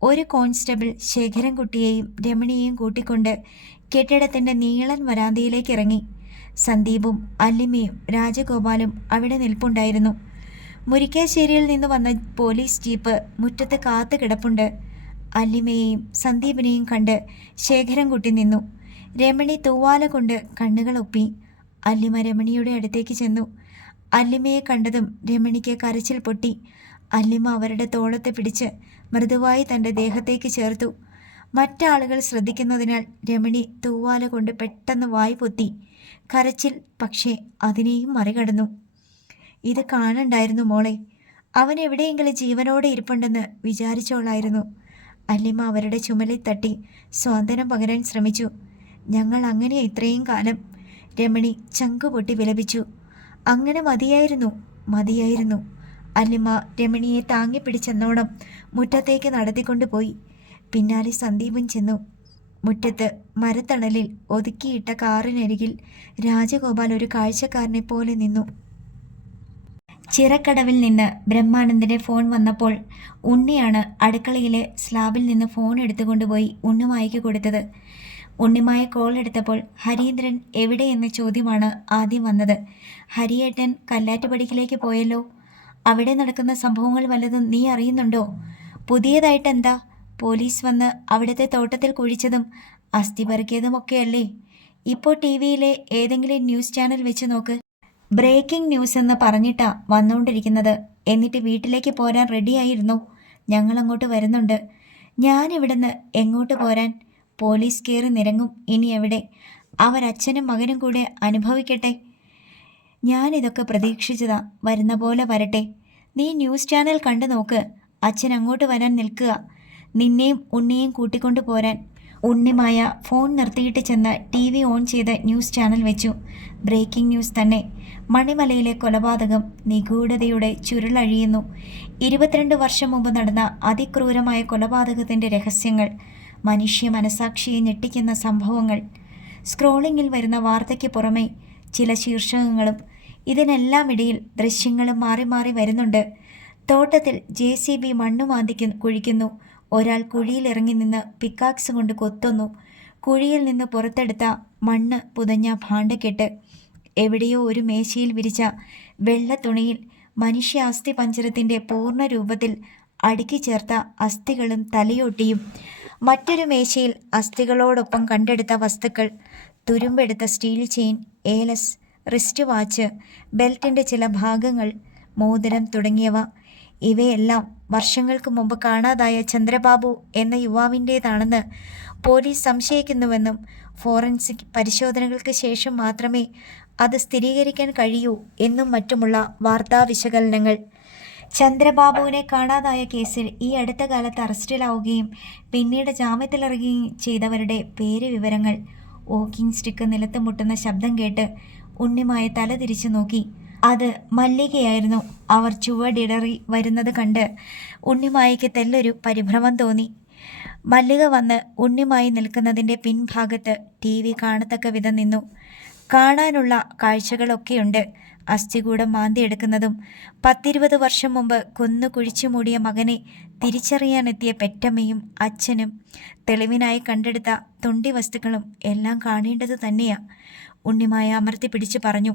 ഒരു കോൺസ്റ്റബിൾ ശേഖരൻകുട്ടിയെയും രമണിയെയും കൂട്ടിക്കൊണ്ട് കെട്ടിടത്തിൻ്റെ നീളൻ വരാന്തയിലേക്ക് ഇറങ്ങി. സന്ദീപും അല്ലിമയും രാജഗോപാലും അവിടെ നിൽപ്പുണ്ടായിരുന്നു. മുരിക്കാശ്ശേരിയിൽ നിന്ന് വന്ന പോലീസ് ജീപ്പ് മുറ്റത്ത് കാത്തു കിടപ്പുണ്ട്. അല്ലിമയെയും സന്ദീപിനെയും കണ്ട് ശേഖരൻകുട്ടി നിന്നു. രമണി തൂവാല കൊണ്ട് കണ്ണുകൾ ഒപ്പി. അല്ലിമ രമണിയുടെ അടുത്തേക്ക് ചെന്നു. അല്ലിമയെ കണ്ടതും രമണിക്ക് കരച്ചിൽ പൊട്ടി. അല്ലിമ അവരുടെ തോളത്ത് പിടിച്ച് മൃദുവായി തൻ്റെ ദേഹത്തേക്ക് ചേർത്തു. മറ്റാളുകൾ ശ്രദ്ധിക്കുന്നതിനാൽ രമണി തൂവാല കൊണ്ട് പെട്ടെന്ന് വായി പൊത്തി. കരച്ചിൽ പക്ഷേ അതിനെയും മറികടന്നു. ഇത് കാണണ്ടായിരുന്നു മോളെ. അവൻ എവിടെയെങ്കിലും ജീവനോടെ ഇരിപ്പുണ്ടെന്ന് വിചാരിച്ചോളായിരുന്നു. അല്ലിമ അവരുടെ ചുമലിൽ തട്ടി സ്വാന്തനം പകരാൻ ശ്രമിച്ചു. ഞങ്ങൾ അങ്ങനെ ഇത്രയും കാലം, രമണി ചങ്കുപൊട്ടി വിലപിച്ചു. അങ്ങനെ മതിയായിരുന്നു. അല്ലിമ രമണിയെ താങ്ങിപ്പിടിച്ചെന്നോണം മുറ്റത്തേക്ക് നടത്തിക്കൊണ്ടുപോയി. പിന്നാലെ സന്ദീപും ചെന്നു. മുറ്റത്ത് മരത്തണലിൽ ഒതുക്കിയിട്ട കാറിനരികിൽ രാജഗോപാൽ ഒരു കാഴ്ചക്കാരനെ പോലെ നിന്നു. ചിറക്കടവിൽ നിന്ന് ബ്രഹ്മാനന്ദൻ്റെ ഫോൺ വന്നപ്പോൾ ഉണ്ണിയാണ് അടുക്കളയിലെ സ്ലാബിൽ നിന്ന് ഫോൺ എടുത്തുകൊണ്ടുപോയി ഉണ്ണിമായ്ക്ക് കൊടുത്തത്. ഉണ്ണിമായ കോൾ എടുത്തപ്പോൾ ഹരീന്ദ്രൻ എവിടെയെന്ന ചോദ്യമാണ് ആദ്യം വന്നത്. ഹരിയേട്ടൻ കല്ലാറ്റുപടിക്കിലേക്ക് പോയല്ലോ. അവിടെ നടക്കുന്ന സംഭവങ്ങൾ വല്ലതും നീ അറിയുന്നുണ്ടോ? പുതിയതായിട്ടെന്താ? പോലീസ് വന്ന് അവിടുത്തെ തോട്ടത്തിൽ കുഴിച്ചതും അസ്ഥി പെറുക്കിയതുമൊക്കെയല്ലേ ഇപ്പോൾ ടി വിയിലെ ഏതെങ്കിലും ന്യൂസ് ചാനൽ വെച്ച് നോക്ക്. ബ്രേക്കിംഗ് ന്യൂസ് എന്ന് പറഞ്ഞിട്ടാ വന്നുകൊണ്ടിരിക്കുന്നത്. എന്നിട്ട് വീട്ടിലേക്ക് പോരാൻ റെഡിയായിരുന്നു. ഞങ്ങളങ്ങോട്ട് വരുന്നുണ്ട്. ഞാനിവിടുന്ന് എങ്ങോട്ട് പോരാൻ? പോലീസ് കയറി നിരങ്ങും ഇനി എവിടെ? അവരച്ഛനും മകനും കൂടെ അനുഭവിക്കട്ടെ. ഞാനിതൊക്കെ പ്രതീക്ഷിച്ചതാ. വരുന്ന പോലെ വരട്ടെ. നീ ന്യൂസ് ചാനൽ കണ്ടു നോക്ക്. അച്ഛൻ അങ്ങോട്ട് വരാൻ നിൽക്കുക, നിന്നെയും ഉണ്ണിയെയും കൂട്ടിക്കൊണ്ടു പോരാൻ. ഉണ്ണിമായ ഫോൺ നിർത്തിയിട്ട് ചെന്ന് ടി വി ഓൺ ചെയ്ത് ന്യൂസ് ചാനൽ വെച്ചു. ബ്രേക്കിംഗ് ന്യൂസ് തന്നെ. മണിമലയിലെ കൊലപാതകം നിഗൂഢതയുടെ ചുരുളഴിയുന്നു. 22 വർഷം മുമ്പ് നടന്ന അതിക്രൂരമായ കൊലപാതകത്തിൻ്റെ രഹസ്യങ്ങൾ. മനുഷ്യ മനസാക്ഷിയെ ഞെട്ടിക്കുന്ന സംഭവങ്ങൾ. സ്ക്രോളിങ്ങിൽ വരുന്ന വാർത്തയ്ക്ക് പുറമെ ചില ശീർഷകങ്ങളും. ഇതിനെല്ലാം ഇടയിൽ ദൃശ്യങ്ങളും മാറി മാറി വരുന്നുണ്ട്. തോട്ടത്തിൽ JCB മണ്ണുമാന്തിക്ക് കുഴിക്കുന്നു. ഒരാൾ കുഴിയിലിറങ്ങി നിന്ന് പിക്കാക്സ് കൊണ്ട് കൊത്തുന്നു. കുഴിയിൽ നിന്ന് പുറത്തെടുത്ത മണ്ണ് പുതഞ്ഞ ഭാണ്ഡക്കെട്ട്. എവിടെയോ ഒരു മേശയിൽ വിരിച്ച വെള്ള തുണിയിൽ മനുഷ്യ അസ്ഥി പഞ്ചരത്തിൻ്റെ പൂർണ്ണ രൂപത്തിൽ അടുക്കി ചേർത്ത അസ്ഥികളും തലയോട്ടിയും. മറ്റൊരു മേശയിൽ അസ്ഥികളോടൊപ്പം കണ്ടെടുത്ത വസ്തുക്കൾ. തുരുമ്പെടുത്ത സ്റ്റീൽ ചെയിൻ, ഏലസ്, റിസ്റ്റ് വാച്ച്, ബെൽറ്റിൻ്റെ ചില ഭാഗങ്ങൾ, മോതിരം തുടങ്ങിയവ. ഇവയെല്ലാം വർഷങ്ങൾക്ക് മുമ്പ് കാണാതായ ചന്ദ്രബാബു എന്ന യുവാവിൻ്റേതാണെന്ന് പോലീസ് സംശയിക്കുന്നുവെന്നും ഫോറൻസിക് പരിശോധനകൾക്ക് ശേഷം മാത്രമേ അത് സ്ഥിരീകരിക്കാൻ കഴിയൂ എന്നും മറ്റുമുള്ള വാർത്താ വിശകലനങ്ങൾ. ചന്ദ്രബാബുവിനെ കാണാതായ കേസിൽ ഈ അടുത്ത കാലത്ത് അറസ്റ്റിലാവുകയും പിന്നീട് ജാമ്യത്തിലിറങ്ങുകയും ചെയ്തവരുടെ പേര് വിവരങ്ങൾ. വോക്കിംഗ് സ്റ്റിക്ക് നിലത്ത് മുട്ടുന്ന ശബ്ദം കേട്ട് ഉണ്ണിമായ തല തിരിച്ചു നോക്കി. അത് മല്ലികയായിരുന്നു. അവർ ചുവടിടറി വരുന്നത് കണ്ട് ഉണ്ണിമായയ്ക്ക് തെല്ലൊരു പരിഭ്രമം തോന്നി. മല്ലിക വന്ന് ഉണ്ണിമായി നിൽക്കുന്നതിൻ്റെ പിൻഭാഗത്ത് TV കാണത്തക്ക വിധം നിന്നു. കാണാനുള്ള കാഴ്ചകളൊക്കെയുണ്ട്. അസ്ഥികൂടം മാന്തിയെടുക്കുന്നതും 10-20 വർഷം മുമ്പ് കൊന്നു കുഴിച്ചു മൂടിയ മകനെ തിരിച്ചറിയാനെത്തിയ പെറ്റമ്മയും അച്ഛനും തെളിവിനായി കണ്ടെടുത്ത തൊണ്ടി വസ്തുക്കളും എല്ലാം കാണേണ്ടത് തന്നെയാ. ഉണ്ണിമായ അമർത്തി പിടിച്ചു പറഞ്ഞു.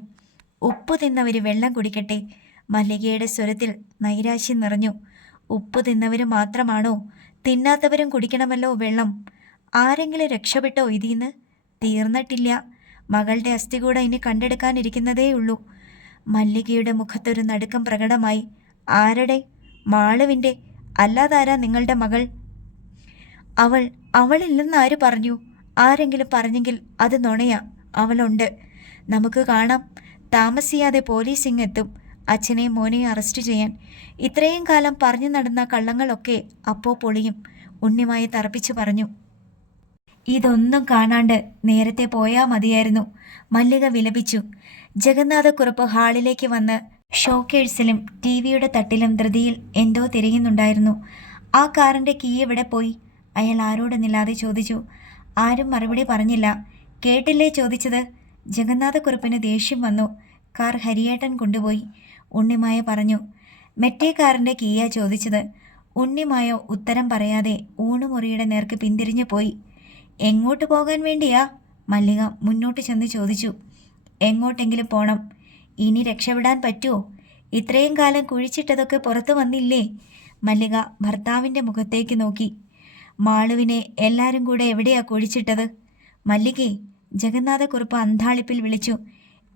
ഉപ്പ് തിന്നവർ വെള്ളം കുടിക്കട്ടെ. മല്ലികയുടെ സ്വരത്തിൽ നൈരാശ്യം നിറഞ്ഞു. ഉപ്പ് തിന്നവർ മാത്രമാണോ? തിന്നാത്തവരും കുടിക്കണമല്ലോ വെള്ളം. ആരെങ്കിലും രക്ഷപ്പെട്ടോ ഇതിന്ന്? തീർന്നിട്ടില്ല. മകളുടെ അസ്ഥികൂടം ഇനി കണ്ടെടുക്കാനിരിക്കുന്നതേ ഉള്ളൂ. മല്ലികയുടെ മുഖത്തൊരു നടുക്കം പ്രകടമായി. ആരുടെ? മാളുവിൻ്റെ. അല്ലാതാരാ നിങ്ങളുടെ മകൾ? അവളില്ലെന്ന് ആര് പറഞ്ഞു? ആരെങ്കിലും പറഞ്ഞെങ്കിൽ അത് നുണയാ. അവളുണ്ട്. നമുക്ക് കാണാം. താമസിയാതെ പോലീസ് ഇങ്ങെത്തും അച്ഛനെയും മോനെയും അറസ്റ്റ് ചെയ്യാൻ. ഇത്രയും കാലം പറഞ്ഞു നടന്ന കള്ളങ്ങളൊക്കെ അപ്പോൾ പൊളിയും. ഉണ്ണിമായ തറപ്പിച്ചു പറഞ്ഞു. ഇതൊന്നും കാണാണ്ട് നേരത്തെ പോയാ മതിയായിരുന്നു, മല്ലിക വിലപിച്ചു. ജഗന്നാഥക്കുറുപ്പ് ഹാളിലേക്ക് വന്ന് ഷോക്കേഴ്സിലും TV-യുടെ തട്ടിലും ധൃതിയിൽ എന്തോ തിരയുന്നുണ്ടായിരുന്നു. ആ കാറിൻ്റെ കീ എവിടെ പോയി? അയാൾ ആരോടെന്നില്ലാതെ ചോദിച്ചു. ആരും മറുപടി പറഞ്ഞില്ല. കേട്ടില്ലേ ചോദിച്ചത്? ജഗന്നാഥക്കുറുപ്പിന് ദേഷ്യം വന്നു. കാർ ഹരിയേട്ടൻ കൊണ്ടുപോയി, ഉണ്ണിമായ പറഞ്ഞു. മറ്റേ കാറിൻ്റെ കീയാ ചോദിച്ചത്. ഉണ്ണിമായ ഉത്തരം പറയാതെ ഊണുമുറിയുടെ നേർക്ക് പിന്തിരിഞ്ഞു പോയി. എങ്ങോട്ട് പോകാൻ വേണ്ടിയാ? മല്ലിക മുന്നോട്ട് ചെന്ന് ചോദിച്ചു. എങ്ങോട്ടെങ്കിലും പോണം. ഇനി രക്ഷപ്പെടാൻ പറ്റുമോ? ഇത്രയും കാലം കുഴിച്ചിട്ടതൊക്കെ പുറത്തു വന്നില്ലേ? മല്ലിക ഭർത്താവിൻ്റെ മുഖത്തേക്ക് നോക്കി. മാളുവിനെ എല്ലാവരും കൂടെ എവിടെയാ കുഴിച്ചിട്ടത്? മല്ലികേ, ജഗന്നാഥക്കുറുപ്പ് അന്താളിപ്പിൽ വിളിച്ചു.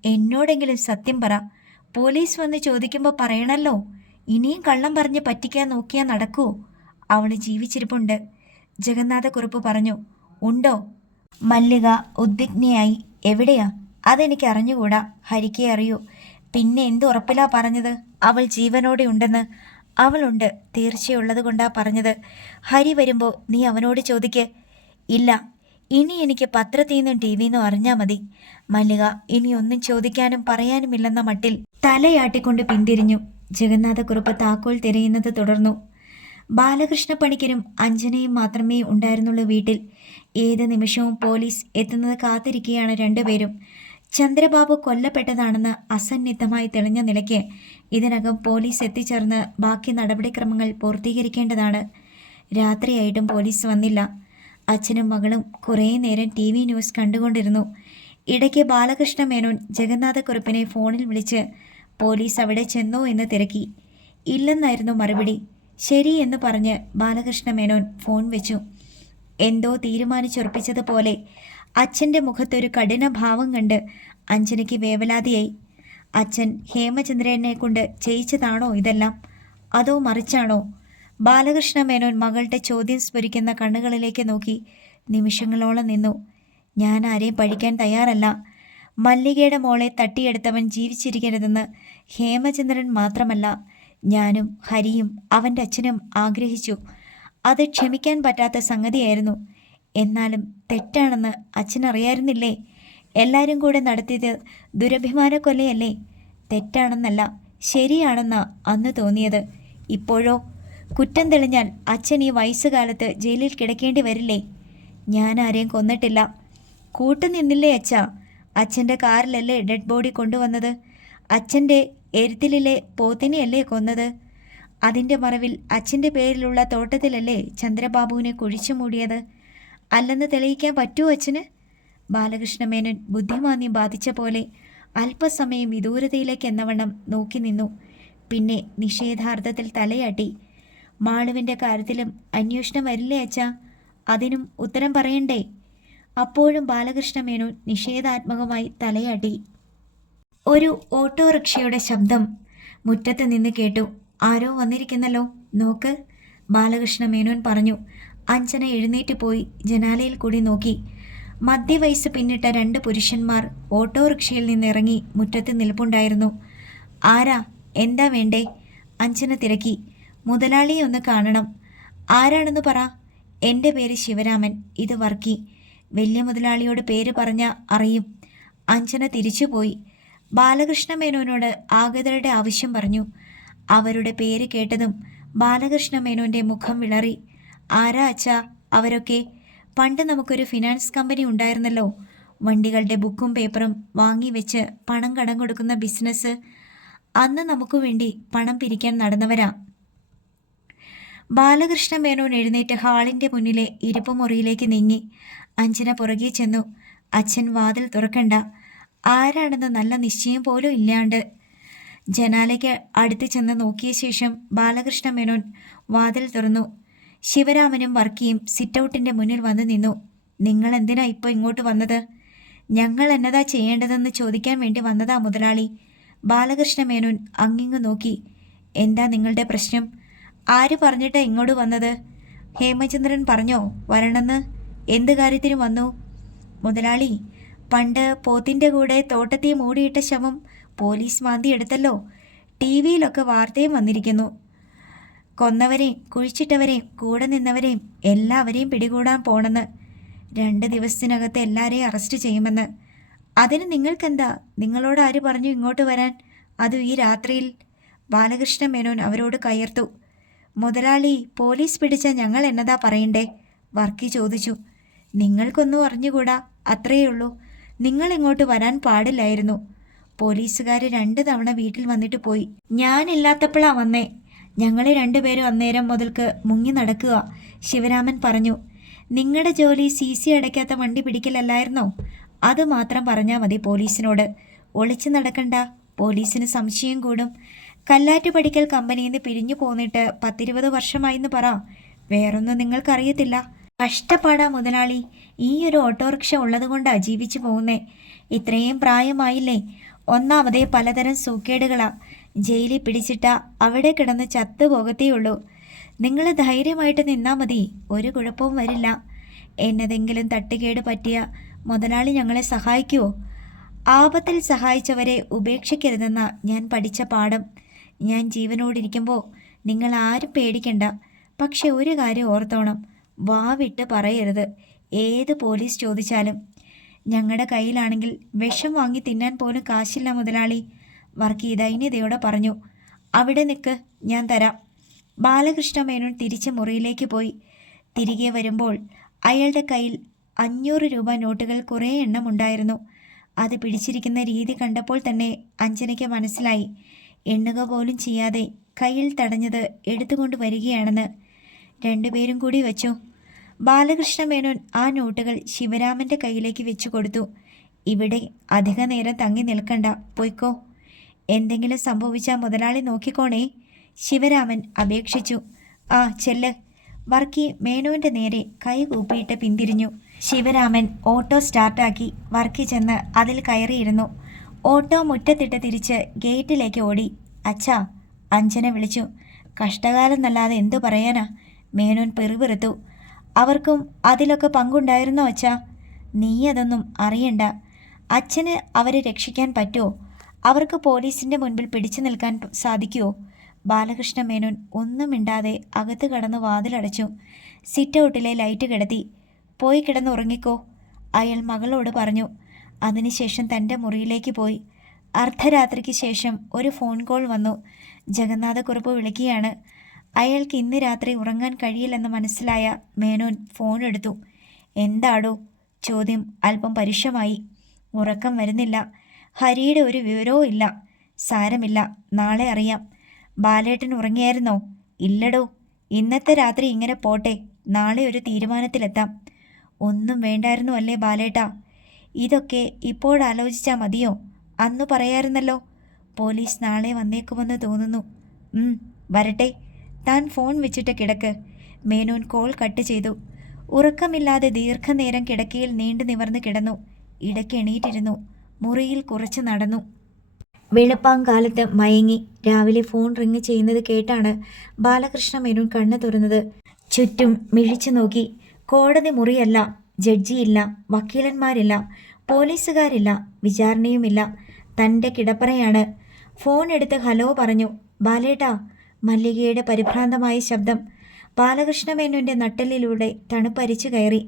എന്നോടെങ്കിലും സത്യം പറ. പോലീസ് വന്ന് ചോദിക്കുമ്പോൾ പറയണല്ലോ. ഇനിയും കള്ളം പറഞ്ഞ് പറ്റിക്കാൻ നോക്കിയാൽ നടക്കുമോ? അവൾ ജീവിച്ചിരിപ്പുണ്ട്, ജഗന്നാഥക്കുറുപ്പ് പറഞ്ഞു. ഉണ്ടോ? മല്ലിക ഉദ്വിഗ്നയായി. എവിടെയാ? അതെനിക്ക് അറിഞ്ഞുകൂടാ. ഹരിക്കേ അറിയൂ. പിന്നെ എന്ത് ഉറപ്പിലാ പറഞ്ഞത് അവൾ ജീവനോടെ ഉണ്ടെന്ന്? അവളുണ്ട്, തീർച്ചയുള്ളത് കൊണ്ടാ പറഞ്ഞത്. ഹരി വരുമ്പോൾ നീ അവനോട് ചോദിക്ക്. ഇല്ല, ഇനി എനിക്ക് പത്രത്തിൽ നിന്നും TV-യിൽ നിന്നും അറിഞ്ഞാൽ മതി. മല്ലിക ഇനി ഒന്നും ചോദിക്കാനും പറയാനുമില്ലെന്ന മട്ടിൽ തലയാട്ടിക്കൊണ്ട് പിന്തിരിഞ്ഞു. ജഗന്നാഥക്കുറുപ്പ് താക്കോൽ തിരയുന്നത് തുടർന്നു. ബാലകൃഷ്ണ പണിക്കരും അഞ്ജനയും മാത്രമേ ഉണ്ടായിരുന്നുള്ളൂ വീട്ടിൽ. ഏത് നിമിഷവും പോലീസ് എത്തുന്നത് കാത്തിരിക്കുകയാണ് രണ്ടുപേരും. ചന്ദ്രബാബു കൊല്ലപ്പെട്ടതാണെന്ന് അസന്നിഗ്ധമായി തെളിഞ്ഞ നിലയ്ക്ക് ഇതിനകം പോലീസ് എത്തിച്ചേർന്ന് ബാക്കി നടപടിക്രമങ്ങൾ പൂർത്തീകരിക്കേണ്ടതാണ്. രാത്രിയായിട്ടും പോലീസ് വന്നില്ല. അച്ഛനും മകളും കുറേ നേരം TV ന്യൂസ് കണ്ടുകൊണ്ടിരുന്നു. ഇടയ്ക്ക് ബാലകൃഷ്ണ മേനോൻ ജഗന്നാഥക്കുറുപ്പിനെ ഫോണിൽ വിളിച്ച് പോലീസ് അവിടെ ചെന്നോ എന്ന് തിരക്കി. ഇല്ലെന്നായിരുന്നു മറുപടി. ശരി എന്ന് പറഞ്ഞ് ബാലകൃഷ്ണ മേനോൻ ഫോൺ വെച്ചു. എന്തോ തീരുമാനിച്ചുറപ്പിച്ചതുപോലെ അച്ഛൻ്റെ മുഖത്തൊരു കഠിന ഭാവം കണ്ട് അഞ്ജനയ്ക്ക് വേവലാതിയായി. അച്ഛൻ ഹേമചന്ദ്രനെ കൊണ്ട് ചെയ്യിച്ചതാണോ ഇതെല്ലാം? അതോ മറിച്ചാണോ? ബാലകൃഷ്ണ മേനോൻ മകളുടെ ചോദ്യം സ്ഫുരിക്കുന്ന കണ്ണുകളിലേക്ക് നോക്കി നിമിഷങ്ങളോളം നിന്നു. ഞാൻ ആരെയും പഴിക്കാൻ തയ്യാറല്ല. മല്ലികയുടെ മോളെ തട്ടിയെടുത്തവൻ ജീവിച്ചിരിക്കരുതെന്ന് ഹേമചന്ദ്രൻ മാത്രമല്ല, ഞാനും ഹരിയും അവൻ്റെ അച്ഛനും ആഗ്രഹിച്ചു. അത് ക്ഷമിക്കാൻ പറ്റാത്ത സംഗതിയായിരുന്നു. എന്നാലും തെറ്റാണെന്ന് അച്ഛനറിയായിരുന്നില്ലേ? എല്ലാവരും കൂടെ നടത്തിയത് ദുരഭിമാന കൊലയല്ലേ? തെറ്റാണെന്നല്ല, ശരിയാണെന്നാ അന്ന് തോന്നിയത്. ഇപ്പോഴോ? കുറ്റം തെളിഞ്ഞാൽ അച്ഛൻ ഈ വയസ്സുകാലത്ത് ജയിലിൽ കിടക്കേണ്ടി വരില്ലേ? ഞാൻ ആരെയും കൊന്നിട്ടില്ല. കൂട്ടുനിന്നില്ലേ അച്ഛാ? അച്ഛൻ്റെ കാറിലല്ലേ ഡെഡ് ബോഡി കൊണ്ടുവന്നത്? അച്ഛൻ്റെ എരുത്തിലെ പോത്തിനെയല്ലേ കൊന്നത്? അതിൻ്റെ മറവിൽ അച്ഛൻ്റെ പേരിലുള്ള തോട്ടത്തിലല്ലേ ചന്ദ്രബാബുവിനെ കുഴിച്ചു മൂടിയത്? അല്ലെന്ന് തെളിയിക്കാൻ പറ്റുമോ അച്ഛന്? ബാലകൃഷ്ണ മേനോൻ ബുദ്ധിമാന്യം ബാധിച്ച പോലെ അല്പസമയം വിദൂരതയിലേക്ക് എന്നവണ്ണം നോക്കി നിന്നു. പിന്നെ നിഷേധാർത്ഥത്തിൽ തലയാട്ടി. മാളുവിൻ്റെ കാര്യത്തിലും അന്വേഷണം വരില്ലേ അച്ഛാ? അതിനും ഉത്തരം പറയണ്ടേ? അപ്പോഴും ബാലകൃഷ്ണ മേനോൻ നിഷേധാത്മകമായി തലയാട്ടി. ഒരു ഓട്ടോറിക്ഷയുടെ ശബ്ദം മുറ്റത്ത് നിന്ന് കേട്ടു. ആരോ വന്നിരിക്കുന്നല്ലോ, നോക്ക്, ബാലകൃഷ്ണ മേനോൻ പറഞ്ഞു. അഞ്ജന എഴുന്നേറ്റ് പോയി ജനാലയിൽ കൂടി നോക്കി. മധ്യവയസ്സ് പിന്നിട്ട 2 പുരുഷന്മാർ ഓട്ടോറിക്ഷയിൽ നിന്നിറങ്ങി മുറ്റത്ത് നിൽപ്പുണ്ടായിരുന്നു. ആരാ? എന്താ വേണ്ടേ? അഞ്ജന തിരക്കി. മുതലാളിയെ ഒന്ന് കാണണം. ആരാണെന്ന് പറ. എൻ്റെ പേര് ശിവരാമൻ, ഇത് വർക്കി. വലിയ മുതലാളിയോട് പേര് പറഞ്ഞാൽ അറിയും. അഞ്ജന തിരിച്ചുപോയി. ബാലകൃഷ്ണ മേനോനോട് ആഗതരുടെ ആവശ്യം പറഞ്ഞു. അവരുടെ പേര് കേട്ടതും ബാലകൃഷ്ണ മേനോൻ്റെ മുഖം വിളറി. ആരാ അച്ഛാ? അവരൊക്കെ? പണ്ട് നമുക്കൊരു ഫിനാൻസ് കമ്പനി ഉണ്ടായിരുന്നല്ലോ, വണ്ടികളുടെ ബുക്കും പേപ്പറും വാങ്ങി വെച്ച് പണം കടം കൊടുക്കുന്ന ബിസിനസ്. അന്ന് നമുക്ക് വേണ്ടി പണം പിരിക്കാൻ നടന്നവരാ. ബാലകൃഷ്ണ മേനോൻ എഴുന്നേറ്റ് ഹാളിൻ്റെ മുന്നിലെ ഇരുപ്പുമുറിയിലേക്ക് നീങ്ങി. അഞ്ജന പുറകെ ചെന്നു. അച്ഛൻ വാതിൽ തുറക്കണ്ട. ആരാണെന്ന് നല്ല നിശ്ചയം പോലും ഇല്ലാണ്ട് ജനാലയ്ക്ക് അടുത്ത് ചെന്ന് നോക്കിയ ശേഷം ബാലകൃഷ്ണ മേനോൻ വാതിൽ തുറന്നു. ശിവരാമനും വർക്കിയും സിറ്റൗട്ടിൻ്റെ മുന്നിൽ വന്ന് നിന്നു. നിങ്ങൾ എന്തിനാ ഇപ്പോൾ ഇങ്ങോട്ട് വന്നത്? ഞങ്ങൾ എന്നതാ ചെയ്യേണ്ടതെന്ന് ചോദിക്കാൻ വേണ്ടി വന്നതാ മുതലാളി. ബാലകൃഷ്ണ മേനോൻ അങ്ങിങ്ങു നോക്കി. എന്താ നിങ്ങളുടെ പ്രശ്നം? ആര് പറഞ്ഞിട്ടാ ഇങ്ങോട്ട് വന്നത്? ഹേമചന്ദ്രൻ പറഞ്ഞോ വരണമെന്ന്? എന്ത് കാര്യത്തിന് വന്നു? മുതലാളി, പണ്ട് പോത്തിൻ്റെ കൂടെ തോട്ടത്തെ മൂടിയിട്ട ശവം പോലീസ് മാന്തിയെടുത്തല്ലോ. ടി വിയിലൊക്കെ വാർത്തയും വന്നിരിക്കുന്നു. കൊന്നവരെയും കുഴിച്ചിട്ടവരെയും കൂടെ നിന്നവരെയും എല്ലാവരെയും പിടികൂടാൻ പോണെന്ന്. 2 ദിവസത്തിനകത്ത് എല്ലാവരെയും അറസ്റ്റ് ചെയ്യുമെന്ന്. അതിന് നിങ്ങൾക്കെന്താ? നിങ്ങളോട് ആര് പറഞ്ഞു ഇങ്ങോട്ട് വരാൻ? അതും ഈ രാത്രിയിൽ? ബാലകൃഷ്ണ മേനോൻ അവരോട് കയർത്തു. മുതലാളി, പോലീസ് പിടിച്ച ഞങ്ങൾ എന്നതാ പറയണ്ടേ? വർക്കി ചോദിച്ചു. നിങ്ങൾക്കൊന്നും അറിഞ്ഞുകൂടാ, അത്രയേ ഉള്ളൂ. നിങ്ങൾ ഇങ്ങോട്ട് വരാൻ പാടില്ലായിരുന്നു. പോലീസുകാർ 2 തവണ വീട്ടിൽ വന്നിട്ട് പോയി. ഞാനില്ലാത്തപ്പോഴാ വന്നേ. ഞങ്ങൾ 2 പേരും അന്നേരം മുതൽക്ക് മുങ്ങി നടക്കുക. ശിവരാമൻ പറഞ്ഞു. നിങ്ങളുടെ ജോലി CC അടയ്ക്കാത്ത വണ്ടി പിടിക്കലല്ലായിരുന്നോ? അത് മാത്രം പറഞ്ഞാൽ മതി പോലീസിനോട്. ഒളിച്ചു നടക്കണ്ട, പോലീസിന് സംശയം കൂടും. കല്ലാറ്റുപടിക്കൽ കമ്പനിയിൽ നിന്ന് പിരിഞ്ഞു പോന്നിട്ട് 10-20 വർഷമായിന്ന് പറ. വേറൊന്നും നിങ്ങൾക്കറിയത്തില്ല. കഷ്ടപ്പാടാ മുതലാളി. ഈ ഒരു ഓട്ടോറിക്ഷ ഉള്ളത് കൊണ്ടാ ജീവിച്ചു പോകുന്നേ. ഇത്രയും പ്രായമായില്ലേ? ഒന്നാമതേ പലതരം സൂക്കേടുകളാ. ജയിലിൽ പിടിച്ചിട്ടാ അവിടെ കിടന്ന് ചത്തുപോകത്തേയുള്ളൂ. നിങ്ങൾ ധൈര്യമായിട്ട് നിന്നാൽ മതി, ഒരു കുഴപ്പവും വരില്ല. എന്നതെങ്കിലും തട്ടുകേട് പറ്റിയ മുതലാളി ഞങ്ങളെ സഹായിക്കുമോ? ആപത്തിൽ സഹായിച്ചവരെ ഉപേക്ഷിക്കരുതെന്ന ഞാൻ പഠിച്ച പാഠം. ഞാൻ ജീവനോടിരിക്കുമ്പോൾ നിങ്ങൾ ആരും പേടിക്കണ്ട. പക്ഷെ ഒരു കാര്യം ഓർത്തോണം, വാവിട്ട് പറയരുത് ഏത് പോലീസ് ചോദിച്ചാലും. ഞങ്ങളുടെ കയ്യിലാണെങ്കിൽ വിഷം വാങ്ങി തിന്നാൻ പോലും കാശില്ല മുതലാളി. വർക്കി ദൈന്യതയോടെ പറഞ്ഞു. അവിടെ നിൽക്ക്, ഞാൻ തരാം. ബാലകൃഷ്ണ മേനോൻ തിരിച്ച് മുറിയിലേക്ക് പോയി. തിരികെ വരുമ്പോൾ അയാളുടെ കയ്യിൽ 500 രൂപ നോട്ടുകൾ കുറേ എണ്ണം ഉണ്ടായിരുന്നു. അത് പിടിച്ചിരിക്കുന്ന രീതി കണ്ടപ്പോൾ തന്നെ അഞ്ജനയ്ക്ക് മനസ്സിലായി, എണ്ണുക പോലും ചെയ്യാതെ കയ്യിൽ തടഞ്ഞത് എടുത്തുകൊണ്ട് വരികയാണെന്ന്. 2 പേരും കൂടി വെച്ചു. ബാലകൃഷ്ണ മേനോൻ ആ നോട്ടുകൾ ശിവരാമൻ്റെ കയ്യിലേക്ക് വെച്ചു കൊടുത്തു. ഇവിടെ അധിക നേരം തങ്ങി നിൽക്കണ്ട, പൊയ്ക്കോ. എന്തെങ്കിലും സംഭവിച്ചാൽ മുതലാളി നോക്കിക്കോണേ, ശിവരാമൻ അപേക്ഷിച്ചു. ആ ചെല്ല്. വർക്കി മേനോൻ്റെ നേരെ കൈ കൂപ്പിയിട്ട് പിന്തിരിഞ്ഞു. ശിവരാമൻ ഓട്ടോ സ്റ്റാർട്ടാക്കി. വർക്കി ചെന്ന് അതിൽ കയറിയിരുന്നു. ഓട്ടോ മുറ്റത്തിട്ട് തിരിച്ച് ഗേറ്റിലേക്ക് ഓടി. അച്ഛാ, അഞ്ജന വിളിച്ചു. കഷ്ടകാലം എന്നല്ലാതെ എന്തു പറയാനാ? മേനോൻ പെറുപിറുത്തു. അവർക്കും അതിലൊക്കെ പങ്കുണ്ടായിരുന്നോ അച്ഛാ? നീ അതൊന്നും അറിയണ്ട. അച്ഛന് അവരെ രക്ഷിക്കാൻ പറ്റുമോ? അവർക്ക് പോലീസിൻ്റെ മുൻപിൽ പിടിച്ചു നിൽക്കാൻ സാധിക്കുമോ? ബാലകൃഷ്ണ മേനോൻ ഒന്നും മിണ്ടാതെ അകത്ത് കടന്ന് വാതിലടച്ചു. സിറ്റൗട്ടിലെ ലൈറ്റ് കിടത്തി. പോയി കിടന്നുറങ്ങിക്കോ, അയാൾ മകളോട് പറഞ്ഞു. അതിനുശേഷം തൻ്റെ മുറിയിലേക്ക് പോയി. അർദ്ധരാത്രിക്ക് ശേഷം ഒരു ഫോൺ കോൾ വന്നു. ജഗന്നാഥക്കുറുപ്പ് വിളിക്കുകയാണ്. അയാൾക്ക് ഇന്ന് രാത്രി ഉറങ്ങാൻ കഴിയില്ലെന്ന് മനസ്സിലായ മേനോൻ ഫോൺ എടുത്തു. എന്താടോ? ചോദ്യം അല്പം പരുഷമായി. ഉറക്കം വരുന്നില്ല. ഹരിയുടെ ഒരു വിവരവും ഇല്ല. സാരമില്ല, നാളെ അറിയാം. ബാലേട്ടൻ ഉറങ്ങിയായിരുന്നോ? ഇല്ലടോ. ഇന്നത്തെ രാത്രി ഇങ്ങനെ പോട്ടെ, നാളെ ഒരു തീരുമാനത്തിലെത്താം. ഒന്നും വേണ്ടായിരുന്നു അല്ലേ ബാലേട്ടാ? ഇതൊക്കെ ഇപ്പോഴാലോചിച്ചാൽ മതിയോ? അന്നു പറയാറുന്നല്ലോ. പോലീസ് നാളെ വന്നേക്കുമെന്ന് തോന്നുന്നു. വരട്ടെ. താൻ ഫോൺ വെച്ചിട്ട് കിടക്ക്. മേനോൻ കോൾ കട്ട് ചെയ്തു. ഉറക്കമില്ലാതെ ദീർഘനേരം കിടക്കയിൽ നീണ്ടു നിവർന്ന് കിടന്നു. ഇടയ്ക്ക് എണീറ്റിരുന്നു. മുറിയിൽ കുറച്ച് നടന്നു. വെളുപ്പാങ്കാലത്ത് മയങ്ങി. രാവിലെ ഫോൺ റിങ് ചെയ്യുന്നത് കേട്ടാണ് ബാലകൃഷ്ണ മേനോൻ കണ്ണു തുറന്നത്. ചുറ്റും മിഴിച്ചു നോക്കി. കോടതി മുറിയല്ല, ജഡ്ജിയില്ല, വക്കീലന്മാരില്ല, പോലീസുകാരില്ല, വിചാരണയുമില്ല. തൻ്റെ കിടപ്പറയാണ്. ഫോൺ എടുത്ത് ഹലോ പറഞ്ഞു. ബാലേട്ടാ. മല്ലികയുടെ പരിഭ്രാന്തമായ ശബ്ദം. ബാലകൃഷ്ണ മേനോൻ്റെ നട്ടെല്ലിലൂടെ തണുപ്പരിച്ചു കയറി.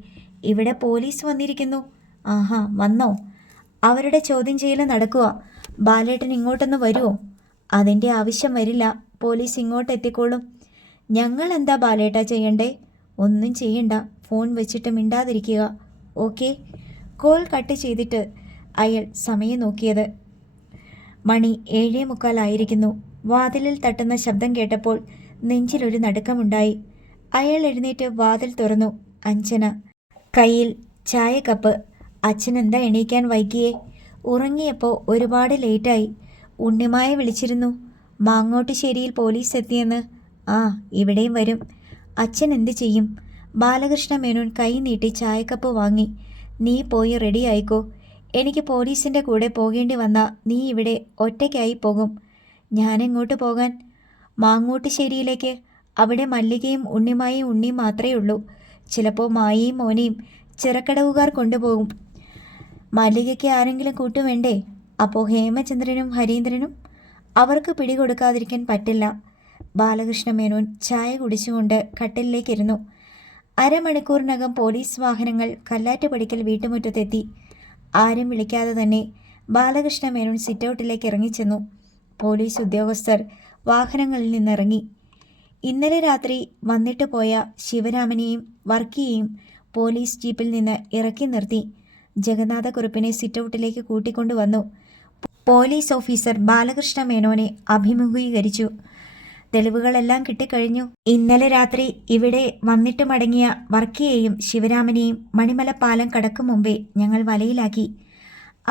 ഇവിടെ പോലീസ് വന്നിരിക്കുന്നു. ആഹാ, വന്നോ? അവരുടെ ചോദ്യം ചെയ്യൽ നടക്കുക. ബാലേട്ടൻ ഇങ്ങോട്ടൊന്ന് വരുമോ? അതിൻ്റെ ആവശ്യം വരില്ല, പോലീസ് ഇങ്ങോട്ട് എത്തിക്കോളും. ഞങ്ങൾ എന്താ ബാലേട്ടാ ചെയ്യണ്ടേ? ഒന്നും ചെയ്യണ്ട, ഫോൺ വെച്ചിട്ട് മിണ്ടാതിരിക്കുക. ഓക്കെ? കോൾ കട്ട് ചെയ്തിട്ട് അയാൾ സമയം നോക്കിയത്. മണി 7:45 വാതിലിൽ തട്ടുന്ന ശബ്ദം കേട്ടപ്പോൾ നെഞ്ചിലൊരു നടുക്കമുണ്ടായി. അയാൾ എഴുന്നേറ്റ് വാതിൽ തുറന്നു. അഞ്ജന, കയ്യിൽ ചായക്കപ്പ്. അച്ഛനെന്താ എണീക്കാൻ വൈകിയേ? ഉറങ്ങിയപ്പോൾ ഒരുപാട് ലേറ്റായി. ഉണ്ണിമായ വിളിച്ചിരുന്നു. മാങ്ങോട്ടുശ്ശേരിയിൽ പോലീസ് എത്തിയെന്ന്. ആ, ഇവിടെയും വരും. അച്ഛൻ എന്ത് ചെയ്യും? ബാലകൃഷ്ണ മേനോൻ കൈ നീട്ടി ചായക്കപ്പ് വാങ്ങി. നീ പോയി റെഡി ആയിക്കോ. എനിക്ക് പോലീസിൻ്റെ കൂടെ പോകേണ്ടി വന്നാൽ നീ ഇവിടെ ഒറ്റയ്ക്കായി പോകും. ഞാനെങ്ങോട്ട് പോകാൻ? മാങ്ങോട്ടുശ്ശേരിയിലേക്ക്. അവിടെ മല്ലികയും ഉണ്ണിമായും ഉണ്ണിയും മാത്രമേ ഉള്ളൂ. ചിലപ്പോൾ മായയും മോനെയും ചിറക്കടവുകാർ കൊണ്ടുപോകും. മല്ലികയ്ക്ക് ആരെങ്കിലും കൂട്ടുവേണ്ടേ? അപ്പോൾ ഹേമചന്ദ്രനും ഹരീന്ദ്രനും? അവർക്ക് പിടികൊടുക്കാതിരിക്കാൻ പറ്റില്ല. ബാലകൃഷ്ണ മേനോൻ ചായ കുടിച്ചുകൊണ്ട് കട്ടിലിലേക്കിരുന്നു. അരമണിക്കൂറിനകം പോലീസ് വാഹനങ്ങൾ കല്ലാറ്റുപടിക്കൽ വീട്ടുമുറ്റത്തെത്തി. ആരും വിളിക്കാതെ തന്നെ ബാലകൃഷ്ണ മേനോൻ സിറ്റൗട്ടിലേക്ക് ഇറങ്ങിച്ചെന്നു. പോലീസ് ഉദ്യോഗസ്ഥർ വാഹനങ്ങളിൽ നിന്നിറങ്ങി. ഇന്നലെ രാത്രി വന്നിട്ട് പോയ ശിവരാമനെയും വർക്കിയെയും പോലീസ് ജീപ്പിൽ നിന്ന് ഇറക്കി നിർത്തി ജഗന്നാഥക്കുറുപ്പിനെ സിറ്റൗട്ടിലേക്ക് കൂട്ടിക്കൊണ്ടുവന്നു. പോലീസ് ഓഫീസർ ബാലകൃഷ്ണ മേനോനെ അഭിമുഖീകരിച്ചു. തെളിവുകളെല്ലാം കിട്ടിക്കഴിഞ്ഞു. ഇന്നലെ രാത്രി ഇവിടെ വന്നിട്ട് മടങ്ങിയ വർക്കിയെയും ശിവരാമനെയും മണിമല പാലം കടക്കും മുമ്പേ ഞങ്ങൾ വലയിലാക്കി.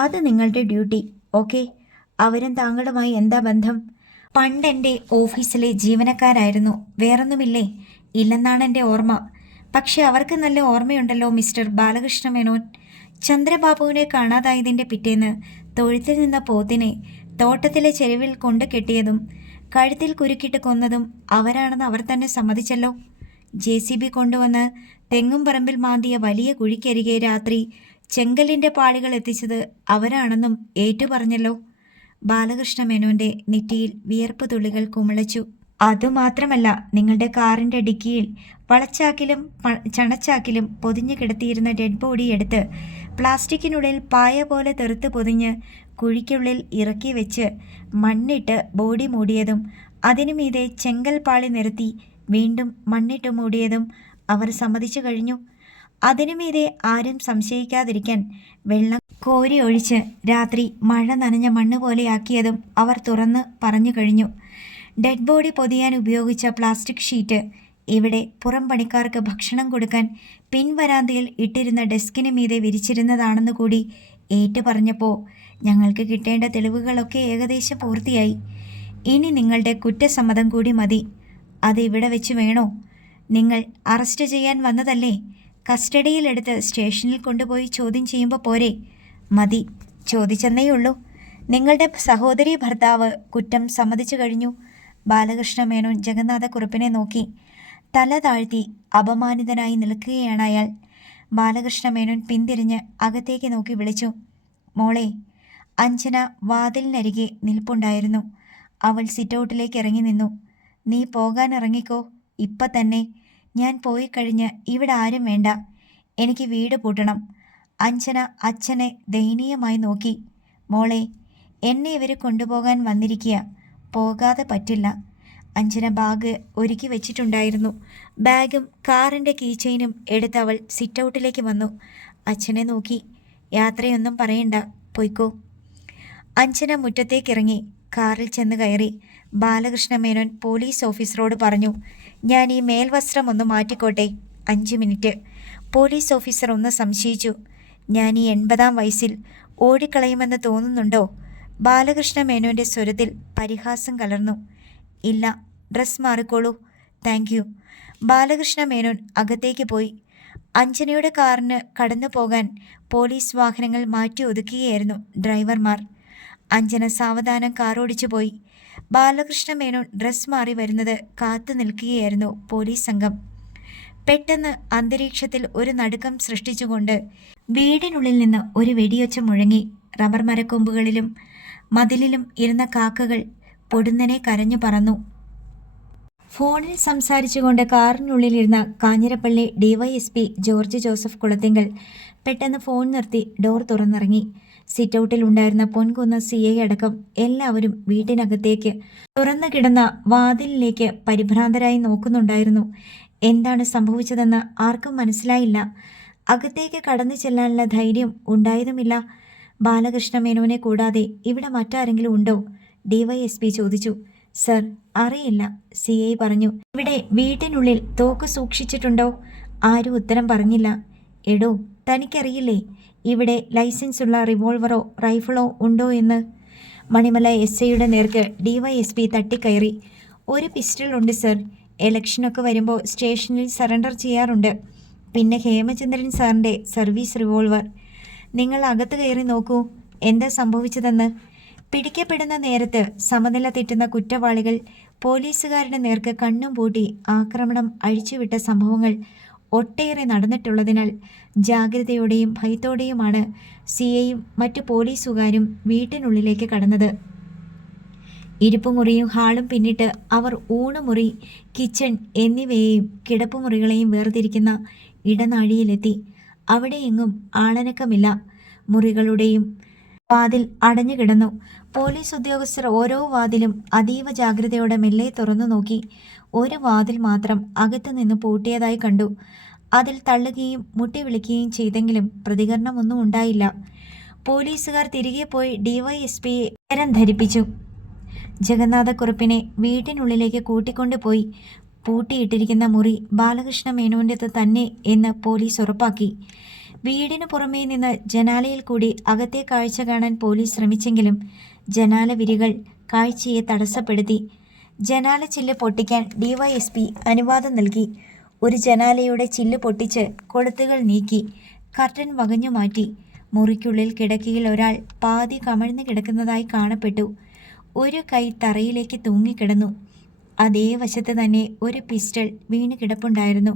അത് നിങ്ങളുടെ ഡ്യൂട്ടി. ഓക്കെ? അവരും താങ്കളുമായി എന്താ ബന്ധം? പണ്ടെൻ്റെ ഓഫീസിലെ ജീവനക്കാരായിരുന്നു. വേറൊന്നുമില്ലേ? ഇല്ലെന്നാണ് എൻ്റെ ഓർമ്മ. പക്ഷെ അവർക്ക് നല്ല ഓർമ്മയുണ്ടല്ലോ മിസ്റ്റർ ബാലകൃഷ്ണ മേനോൻ. ചന്ദ്രബാബുവിനെ കാണാതായതിൻ്റെ പിറ്റേന്ന് തൊഴുത്തിൽ നിന്ന പോത്തിനെ തോട്ടത്തിലെ ചെരുവിൽ കൊണ്ട് കെട്ടിയതും കഴുത്തിൽ കുരുക്കിട്ട് കൊന്നതും അവരാണെന്ന് അവർ തന്നെ സമ്മതിച്ചല്ലോ. JCB കൊണ്ടുവന്ന് തെങ്ങും പറമ്പിൽ മാന്തിയ വലിയ കുഴിക്കരികെ രാത്രി ചെങ്കലിൻ്റെ പാളികൾ എത്തിച്ചത് അവരാണെന്നും ഏറ്റുപറഞ്ഞല്ലോ. ബാലകൃഷ്ണ മേനോൻ്റെ നെറ്റിയിൽ വിയർപ്പ് തുള്ളികൾ കുമിളച്ചു. അതുമാത്രമല്ല, നിങ്ങളുടെ കാറിൻ്റെ ഡിക്കിയിൽ വളച്ചാക്കിലും ചണച്ചാക്കിലും പൊതിഞ്ഞു കിടത്തിയിരുന്ന ഡെഡ് ബോഡി എടുത്ത് പ്ലാസ്റ്റിക്കിനുള്ളിൽ പായ പോലെ തെറുത്ത് പൊതിഞ്ഞ് കുഴിക്കുള്ളിൽ ഇറക്കി വെച്ച് മണ്ണിട്ട് ബോഡി മൂടിയതും അതിനു മീതെ ചെങ്കൽ പാളി നിരത്തി വീണ്ടും മണ്ണിട്ട് മൂടിയതും അവർ സമ്മതിച്ചു കഴിഞ്ഞു. അതിനു മീതെ ആരും സംശയിക്കാതിരിക്കാൻ വെള്ളം കോരി ഒഴിച്ച് രാത്രി മഴ നനഞ്ഞ മണ്ണ് പോലെയാക്കിയതും അവർ തുറന്ന് പറഞ്ഞു കഴിഞ്ഞു. ഡെഡ് ബോഡി പൊതിയാൻ ഉപയോഗിച്ച പ്ലാസ്റ്റിക് ഷീറ്റ് ഇവിടെ പുറം പണിക്കാർക്ക് ഭക്ഷണം കൊടുക്കാൻ പിൻവരാന്തയിൽ ഇട്ടിരുന്ന ഡെസ്കിന് മീതെ വിരിച്ചിരുന്നതാണെന്ന് കൂടി ഏറ്റു പറഞ്ഞപ്പോൾ ഞങ്ങൾക്ക് കിട്ടേണ്ട തെളിവുകളൊക്കെ ഏകദേശം പൂർത്തിയായി. ഇനി നിങ്ങളുടെ കുറ്റസമ്മതം കൂടി മതി. അത് ഇവിടെ വെച്ച് വേണോ? നിങ്ങൾ അറസ്റ്റ് ചെയ്യാൻ വന്നതല്ലേ? കസ്റ്റഡിയിലെടുത്ത് സ്റ്റേഷനിൽ കൊണ്ടുപോയി ചോദ്യം ചെയ്യുമ്പോൾ പോരെ? മതി, ചോദിച്ചെന്നേയുള്ളൂ. നിങ്ങളുടെ സഹോദരി ഭർത്താവ് കുറ്റം സമ്മതിച്ചു കഴിഞ്ഞു. ബാലകൃഷ്ണ മേനോൻ ജഗന്നാഥക്കുറുപ്പിനെ നോക്കി. തല താഴ്ത്തി അപമാനിതനായി നിൽക്കുകയാണ് അയാൾ. ബാലകൃഷ്ണ മേനോൻ പിന്തിരിഞ്ഞ് അകത്തേക്ക് നോക്കി വിളിച്ചു. മോളെ. അഞ്ജന വാതിലിനരികെ നിൽപ്പുണ്ടായിരുന്നു. അവൾ സിറ്റൗട്ടിലേക്ക് ഇറങ്ങി നിന്നു. നീ പോകാൻ ഇറങ്ങിക്കോ, ഇപ്പം തന്നെ. ഞാൻ പോയി കഴിഞ്ഞ് ഇവിടെ ആരും വേണ്ട. എനിക്ക് വീട് പൂട്ടണം. അഞ്ജന അച്ഛനെ ദയനീയമായി നോക്കി. മോളെ, എന്നെ ഇവർ കൊണ്ടുപോകാൻ വന്നിരിക്കുക. പോകാതെ പറ്റില്ല. അഞ്ജന ബാഗ് ഒരുക്കി വെച്ചിട്ടുണ്ടായിരുന്നു. ബാഗും കാറിൻ്റെ കീചെയിനും എടുത്ത് അവൾ സിറ്റൗട്ടിലേക്ക് വന്നു. അച്ഛനെ നോക്കി. യാത്രയൊന്നും പറയണ്ട, പൊയ്ക്കോ. അഞ്ജന മുറ്റത്തേക്കിറങ്ങി കാറിൽ ചെന്ന് കയറി. ബാലകൃഷ്ണ മേനോൻ പോലീസ് ഓഫീസറോട് പറഞ്ഞു, ഞാൻ ഈ മേൽവസ്ത്രം ഒന്ന് മാറ്റിക്കോട്ടെ, 5 മിനിറ്റ്. പോലീസ് ഓഫീസർ ഒന്ന് സംശയിച്ചു. ഞാൻ ഈ 80-ാം വയസ്സിൽ ഓടിക്കളയുമെന്ന് തോന്നുന്നുണ്ടോ? ബാലകൃഷ്ണ മേനോൻ്റെ സ്വരത്തിൽ പരിഹാസം കലർന്നു. ഇല്ല, ഡ്രസ് മാറിക്കോളൂ. Thank you. ബാലകൃഷ്ണ മേനോൻ അകത്തേക്ക് പോയി. അഞ്ജനയുടെ കാറിന് കടന്നു പോകാൻ പോലീസ് വാഹനങ്ങൾ മാറ്റി ഒതുക്കുകയായിരുന്നു ഡ്രൈവർമാർ. അഞ്ജന സാവധാനം കാറോടിച്ചു പോയി. ബാലകൃഷ്ണ മേനോൻ ഡ്രസ് മാറി വരുന്നത് കാത്തു നിൽക്കുകയായിരുന്നു പോലീസ് സംഘം. പെട്ടെന്ന് അന്തരീക്ഷത്തിൽ ഒരു നടുക്കം സൃഷ്ടിച്ചുകൊണ്ട് വീടിനുള്ളിൽ നിന്ന് ഒരു വെടിയൊച്ച മുഴങ്ങി. റബ്ബർ മരക്കൊമ്പുകളിലും മതിലിലും ഇരുന്ന കാക്കകൾ പൊടുന്നനെ കരഞ്ഞു പറന്നു. ഫോണിൽ സംസാരിച്ചുകൊണ്ട് കാറിനുള്ളിലിരുന്ന Kanjirappally DYSP George Joseph Kulathinkal പെട്ടെന്ന് ഫോൺ നിർത്തി ഡോർ തുറന്നിറങ്ങി. സിറ്റൗട്ടിൽ ഉണ്ടായിരുന്ന പൊൻകുന്ന CI അടക്കം എല്ലാവരും വീട്ടിനകത്തേക്ക് തുറന്നു കിടന്ന വാതിലിലേക്ക് പരിഭ്രാന്തരായി നോക്കുന്നുണ്ടായിരുന്നു. എന്താണ് സംഭവിച്ചതെന്ന് ആർക്കും മനസ്സിലായില്ല. അകത്തേക്ക് കടന്നു ചെല്ലാനുള്ള ധൈര്യം ഉണ്ടായതുമില്ല. ബാലകൃഷ്ണ മേനോനെ കൂടാതെ ഇവിടെ മറ്റാരെങ്കിലും ഉണ്ടോ? ഡിവൈഎസ്പി ചോദിച്ചു. സർ, അറിയില്ല, CI പറഞ്ഞു. ഇവിടെ വീട്ടിനുള്ളിൽ തോക്ക് സൂക്ഷിച്ചിട്ടുണ്ടോ? ആരും ഉത്തരം പറഞ്ഞില്ല. എടോ, തനിക്കറിയില്ലേ ഇവിടെ ലൈസൻസ് ഉള്ള റിവോൾവറോ റൈഫിളോ ഉണ്ടോ എന്ന്? മണിമല SIയുടെ നേർക്ക് ഡിവൈഎസ്പി തട്ടിക്കയറി. ഒരു പിസ്റ്റൾ ഉണ്ട് സർ. ഇലക്ഷനൊക്കെ വരുമ്പോൾ സ്റ്റേഷനിൽ സറണ്ടർ ചെയ്യാറുണ്ട്. പിന്നെ ഹേമചന്ദ്രൻ സാറിൻ്റെ സർവീസ് റിവോൾവർ. നിങ്ങൾ അകത്ത് കയറി നോക്കൂ എന്താ സംഭവിച്ചതെന്ന്. പിടിക്കപ്പെടുന്ന നേരത്ത് സമനില തെറ്റുന്ന കുറ്റവാളികൾ പോലീസുകാരുടെ നേർക്ക് കണ്ണും പൂട്ടി ആക്രമണം അഴിച്ചുവിട്ട സംഭവങ്ങൾ ഒട്ടേറെ നടന്നിട്ടുള്ളതിനാൽ ജാഗ്രതയോടെയും ഭയത്തോടെയുമാണ് CIയും മറ്റു പോലീസുകാരും വീട്ടിനുള്ളിലേക്ക് കടന്നത്. ഇരിപ്പുമുറിയും ഹാളും പിന്നിട്ട് അവർ ഊണുമുറി, കിച്ചൺ എന്നിവയെയും കിടപ്പുമുറികളെയും വേർതിരിക്കുന്ന ഇടനാഴിയിലെത്തി. അവിടെയെങ്ങും ആളനക്കമില്ല. മുറികളുടെയും വാതിൽ അടഞ്ഞു കിടന്നു. പോലീസ് ഉദ്യോഗസ്ഥർ ഓരോ വാതിലും അതീവ ജാഗ്രതയോടെ മെല്ലെ തുറന്നു നോക്കി. ഒരു വാതിൽ മാത്രം അകത്തുനിന്ന് പൂട്ടിയതായി കണ്ടു. അതിൽ തള്ളുകയും മുട്ടി വിളിക്കുകയും ചെയ്തെങ്കിലും പ്രതികരണമൊന്നും ഉണ്ടായില്ല. പോലീസുകാർ തിരികെ പോയി ഡിവൈഎസ്പിയെ വിവരം ധരിപ്പിച്ചു. ജഗന്നാഥക്കുറുപ്പിനെ വീട്ടിനുള്ളിലേക്ക് കൂട്ടിക്കൊണ്ടുപോയി. പൂട്ടിയിട്ടിരിക്കുന്ന മുറി ബാലകൃഷ്ണ മേനോൻ്റെത് തന്നെ എന്ന് പോലീസ് ഉറപ്പാക്കി. വീടിനു പുറമേ നിന്ന് ജനാലയിൽ കൂടി അകത്തെ കാഴ്ച കാണാൻ പോലീസ് ശ്രമിച്ചെങ്കിലും ജനാല വിരികൾ കാഴ്ചയെ തടസ്സപ്പെടുത്തി. ജനാല ചില്ല് പൊട്ടിക്കാൻ ഡിവൈഎസ്പി അനുവാദം നൽകി. ഒരു ജനാലയുടെ ചില്ല് പൊട്ടിച്ച് കൊളുത്തുകൾ നീക്കി കർട്ടൻ വകഞ്ഞു മാറ്റി. മുറിക്കുള്ളിൽ കിടക്കയിൽ ഒരാൾ പാതി കമഴ്ന്നു കിടക്കുന്നതായി കാണപ്പെട്ടു. ഒരു കൈ തറയിലേക്ക് തൂങ്ങിക്കിടന്നു. അതേ വശത്ത് തന്നെ ഒരു പിസ്റ്റൾ വീണ് കിടപ്പുണ്ടായിരുന്നു.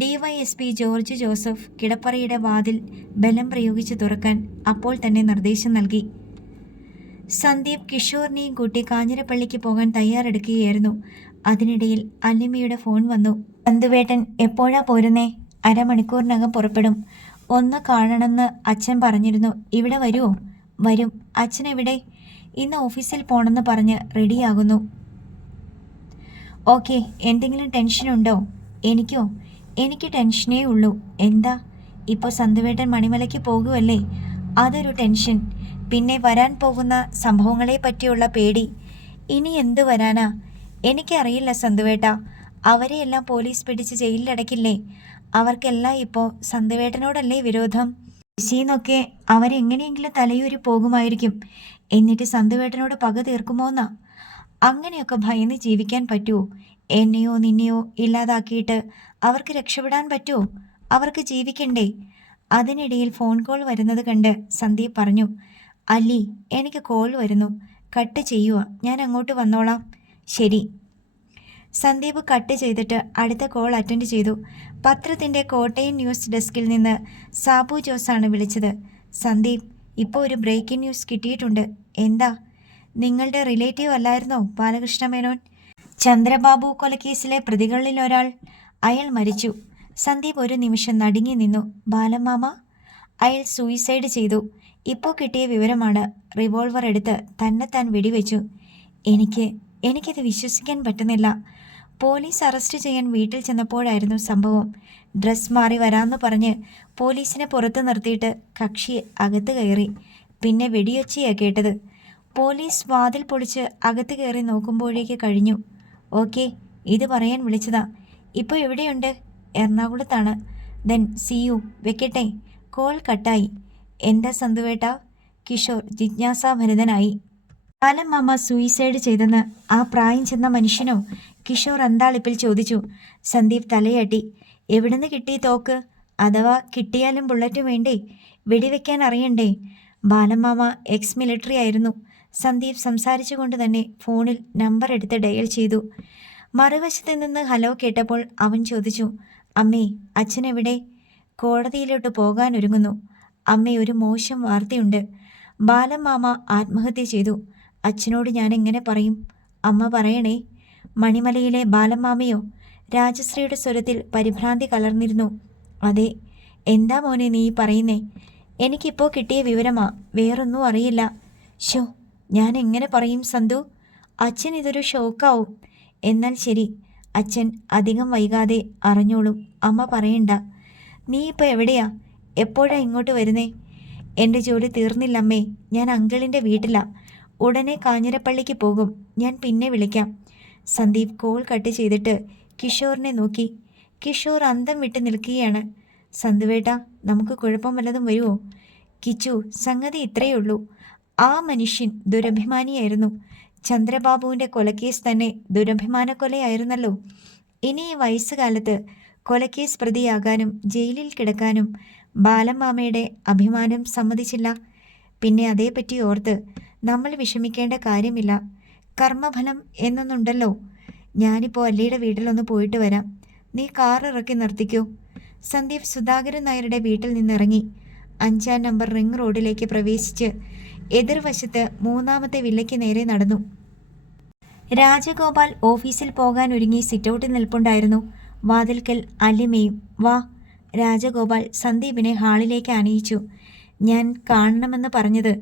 ഡിവൈഎസ്പി ജോർജ് ജോസഫ് കിടപ്പറയുടെ വാതിൽ ബലം പ്രയോഗിച്ച് തുറക്കാൻ അപ്പോൾ തന്നെ നിർദ്ദേശം നൽകി. സന്ദീപ് കിഷോറിനെയും കൂട്ടി കാഞ്ഞിരപ്പള്ളിക്ക് പോകാൻ തയ്യാറെടുക്കുകയായിരുന്നു. അതിനിടയിൽ അല്ലിമയുടെ ഫോൺ വന്നു. ചന്തുവേട്ടൻ എപ്പോഴാ പോരുന്നേ? അരമണിക്കൂറിനകം പുറപ്പെടും. ഒന്ന് കാണണമെന്ന് അച്ഛൻ പറഞ്ഞിരുന്നു. ഇവിടെ വരുമോ? വരും. അച്ഛൻ എവിടെ? ഇന്ന് ഓഫീസിൽ പോണെന്ന് പറഞ്ഞ് റെഡിയാകുന്നു. ഓക്കെ. എന്തെങ്കിലും ടെൻഷനുണ്ടോ? എനിക്കോ? എനിക്ക് ടെൻഷനേ ഉള്ളൂ. എന്താ? ഇപ്പോൾ സന്തുവേട്ടൻ മണിമലയ്ക്ക് പോകുമല്ലേ, അതൊരു ടെൻഷൻ. പിന്നെ വരാൻ പോകുന്ന സംഭവങ്ങളെ പറ്റിയുള്ള പേടി. ഇനി എന്തു വരാനാ? എനിക്കറിയില്ല സന്തുവേട്ട. അവരെയെല്ലാം പോലീസ് പിടിച്ച് ജയിലിലടക്കില്ലേ? അവർക്കെല്ലാം ഇപ്പോൾ സന്തുവേട്ടനോടല്ലേ വിരോധം? ശീന്നൊക്കെ അവരെങ്ങനെയെങ്കിലും തലയൂരി പോകുമായിരിക്കും. എന്നിട്ട് സന്തുവേട്ടനോട് പക തീർക്കുമോന്നാ? അങ്ങനെയൊക്കെ ഭയന്ന് ജീവിക്കാൻ പറ്റുമോ? എന്നെയോ നിന്നെയോ ഇല്ലാതാക്കിയിട്ട് അവർക്ക് രക്ഷപ്പെടാൻ പറ്റുമോ? അവർക്ക് ജീവിക്കണ്ടേ? അതിനിടയിൽ ഫോൺ കോൾ വരുന്നത് കണ്ട് സന്ദീപ് പറഞ്ഞു. അല്ലി, എനിക്ക് കോൾ വരുന്നു. കട്ട് ചെയ്യുക. ഞാൻ അങ്ങോട്ട് വന്നോളാം. ശരി. സന്ദീപ് കട്ട് ചെയ്തിട്ട് അടുത്ത കോൾ അറ്റൻഡ് ചെയ്തു. പത്രത്തിൻ്റെ കോട്ടയം ന്യൂസ് ഡെസ്കിൽ നിന്ന് സാബു ജോസാണ് വിളിച്ചത്. സന്ദീപ്, ഇപ്പോൾ ഒരു ബ്രേക്കിംഗ് ന്യൂസ് കിട്ടിയിട്ടുണ്ട്. എന്താ? നിങ്ങളുടെ റിലേറ്റീവ് അല്ലായിരുന്നോ ബാലകൃഷ്ണ മേനോൻ? ചന്ദ്രബാബു കൊലക്കേസിലെ പ്രതികളിൽ ഒരാൾ. അയാൾ മരിച്ചു. സന്ദീപ് ഒരു നിമിഷം നടുങ്ങി നിന്നു. ബാലമാമ? അയാൾ സൂയിസൈഡ് ചെയ്തു. ഇപ്പോൾ കിട്ടിയ വിവരമാണ്. റിവോൾവർ എടുത്ത് തന്നെത്താൻ വെടിവെച്ചു. എനിക്കിത് വിശ്വസിക്കാൻ പറ്റുന്നില്ല. പോലീസ് അറസ്റ്റ് ചെയ്യാൻ വീട്ടിൽ ചെന്നപ്പോഴായിരുന്നു സംഭവം. ഡ്രസ് മാറി വരാമെന്ന് പറഞ്ഞ് പോലീസിനെ പുറത്ത് നിർത്തിയിട്ട് കക്ഷി അകത്ത് കയറി. പിന്നെ വെടിയൊച്ചയാ കേട്ടത്. പോലീസ് വാതിൽ പൊളിച്ച് അകത്ത് കയറി നോക്കുമ്പോഴേക്ക് കഴിഞ്ഞു. ഓക്കെ, ഇത് പറയാൻ വിളിച്ചതാ. ഇപ്പോൾ എവിടെയുണ്ട്? എറണാകുളത്താണ്. Then see you. വെക്കട്ടെ. കോൾ കട്ടായി. എന്താ സന്തുവേട്ട? കിഷോർ ജിജ്ഞാസാഭരിതനായി. ബാലമാമ സൂയിസൈഡ് ചെയ്തെന്ന് ആ പ്രായം ചെന്ന മനുഷ്യനോ? കിഷോർ അന്താളിപ്പിൽ ചോദിച്ചു. സന്ദീപ് തലയാട്ടി. എവിടുന്ന് കിട്ടി തോക്ക്? അഥവാ കിട്ടിയാലും ബുള്ളറ്റ് വേണ്ടേ? വെടിവെക്കാൻ അറിയണ്ടേ? ബാലമാമ എക്സ് മിലിറ്ററി ആയിരുന്നു. സന്ദീപ് സംസാരിച്ചുകൊണ്ട് തന്നെ ഫോണിൽ നമ്പർ എടുത്ത് ഡയൽ ചെയ്തു. മറുവശത്ത് നിന്ന് ഹലോ കേട്ടപ്പോൾ അവൻ ചോദിച്ചു. അമ്മേ, അച്ഛൻ എവിടെ? കോടതിയിലോട്ട് പോകാനൊരുങ്ങുന്നു. അമ്മേ, ഒരു മോശം വാർത്തയുണ്ട്. ബാലമാമ ആത്മഹത്യ ചെയ്തു. അച്ഛനോട് ഞാൻ എങ്ങനെ പറയും? അമ്മ പറയണേ. മണിമലയിലെ ബാലമാമയോ? രാജശ്രീയുടെ സ്വരത്തിൽ പരിഭ്രാന്തി കലർന്നിരുന്നു. അതെ. എന്താ മോനെ നീ പറയുന്നേ? എനിക്കിപ്പോൾ കിട്ടിയ വിവരമാ, വേറൊന്നും അറിയില്ല. ഷോ, ഞാൻ എങ്ങനെ പറയും സന്തു? അച്ഛൻ ഇതൊരു ഷോക്കാവും. എന്നാൽ ശരി, അച്ഛൻ അധികം വൈകാതെ അറിഞ്ഞോളും. അമ്മ പറയണ്ട. നീ ഇപ്പോൾ എവിടെയാ? എപ്പോഴാ ഇങ്ങോട്ട് വരുന്നേ? എൻ്റെ ജോലി തീർന്നില്ലമ്മേ. ഞാൻ അങ്കിളിൻ്റെ വീട്ടിലാ. ഉടനെ കാഞ്ഞിരപ്പള്ളിക്ക് പോകും. ഞാൻ പിന്നെ വിളിക്കാം. സന്ദീപ് കോൾ കട്ട് ചെയ്തിട്ട് കിഷോറിനെ നോക്കി. കിഷോർ അന്തം വിട്ട് നിൽക്കുകയാണ്. സന്തുവേട്ടാ, നമുക്ക് കുഴപ്പം വല്ലതും വരുമോ? കിച്ചു, സംഗതി ഇത്രയേ ഉള്ളൂ. ആ മനുഷ്യൻ ദുരഭിമാനിയായിരുന്നു. ചന്ദ്രബാബുവിൻ്റെ കൊലക്കേസ് തന്നെ ദുരഭിമാന കൊലയായിരുന്നല്ലോ. ഇനി ഈ വയസ്സുകാലത്ത് കൊലക്കേസ് പ്രതിയാകാനും ജയിലിൽ കിടക്കാനും ബാലമാമയുടെ അഭിമാനം സമ്മതിച്ചില്ല. പിന്നെ അതേപ്പറ്റി ഓർത്ത് നമ്മൾ വിഷമിക്കേണ്ട കാര്യമില്ല. കർമ്മഫലം എന്നൊന്നുണ്ടല്ലോ. ഞാനിപ്പോൾ അല്ലിയുടെ വീട്ടിലൊന്ന് പോയിട്ട് വരാം. നീ കാർ ഇറക്കി നിർത്തിക്കോ. സന്ദീപ് സുധാകരൻ നായരുടെ വീട്ടിൽ നിന്നിറങ്ങി 5-ാം നമ്പർ റിംഗ് റോഡിലേക്ക് പ്രവേശിച്ച് എതിർവശത്ത് 3-ാമത്തെ വില്ലയ്ക്ക് നേരെ നടന്നു. രാജഗോപാൽ ഓഫീസിൽ പോകാൻ ഒരുങ്ങി സിറ്റൗട്ടിൽ നിൽപ്പുണ്ടായിരുന്നു. വാതിൽക്കൽ അല്ലിമയും. വാ. രാജഗോപാൽ സന്ദീപിനെ ഹാളിലേക്ക് അണിയിച്ചു. ഞാൻ കാണണമെന്ന് പറഞ്ഞത്.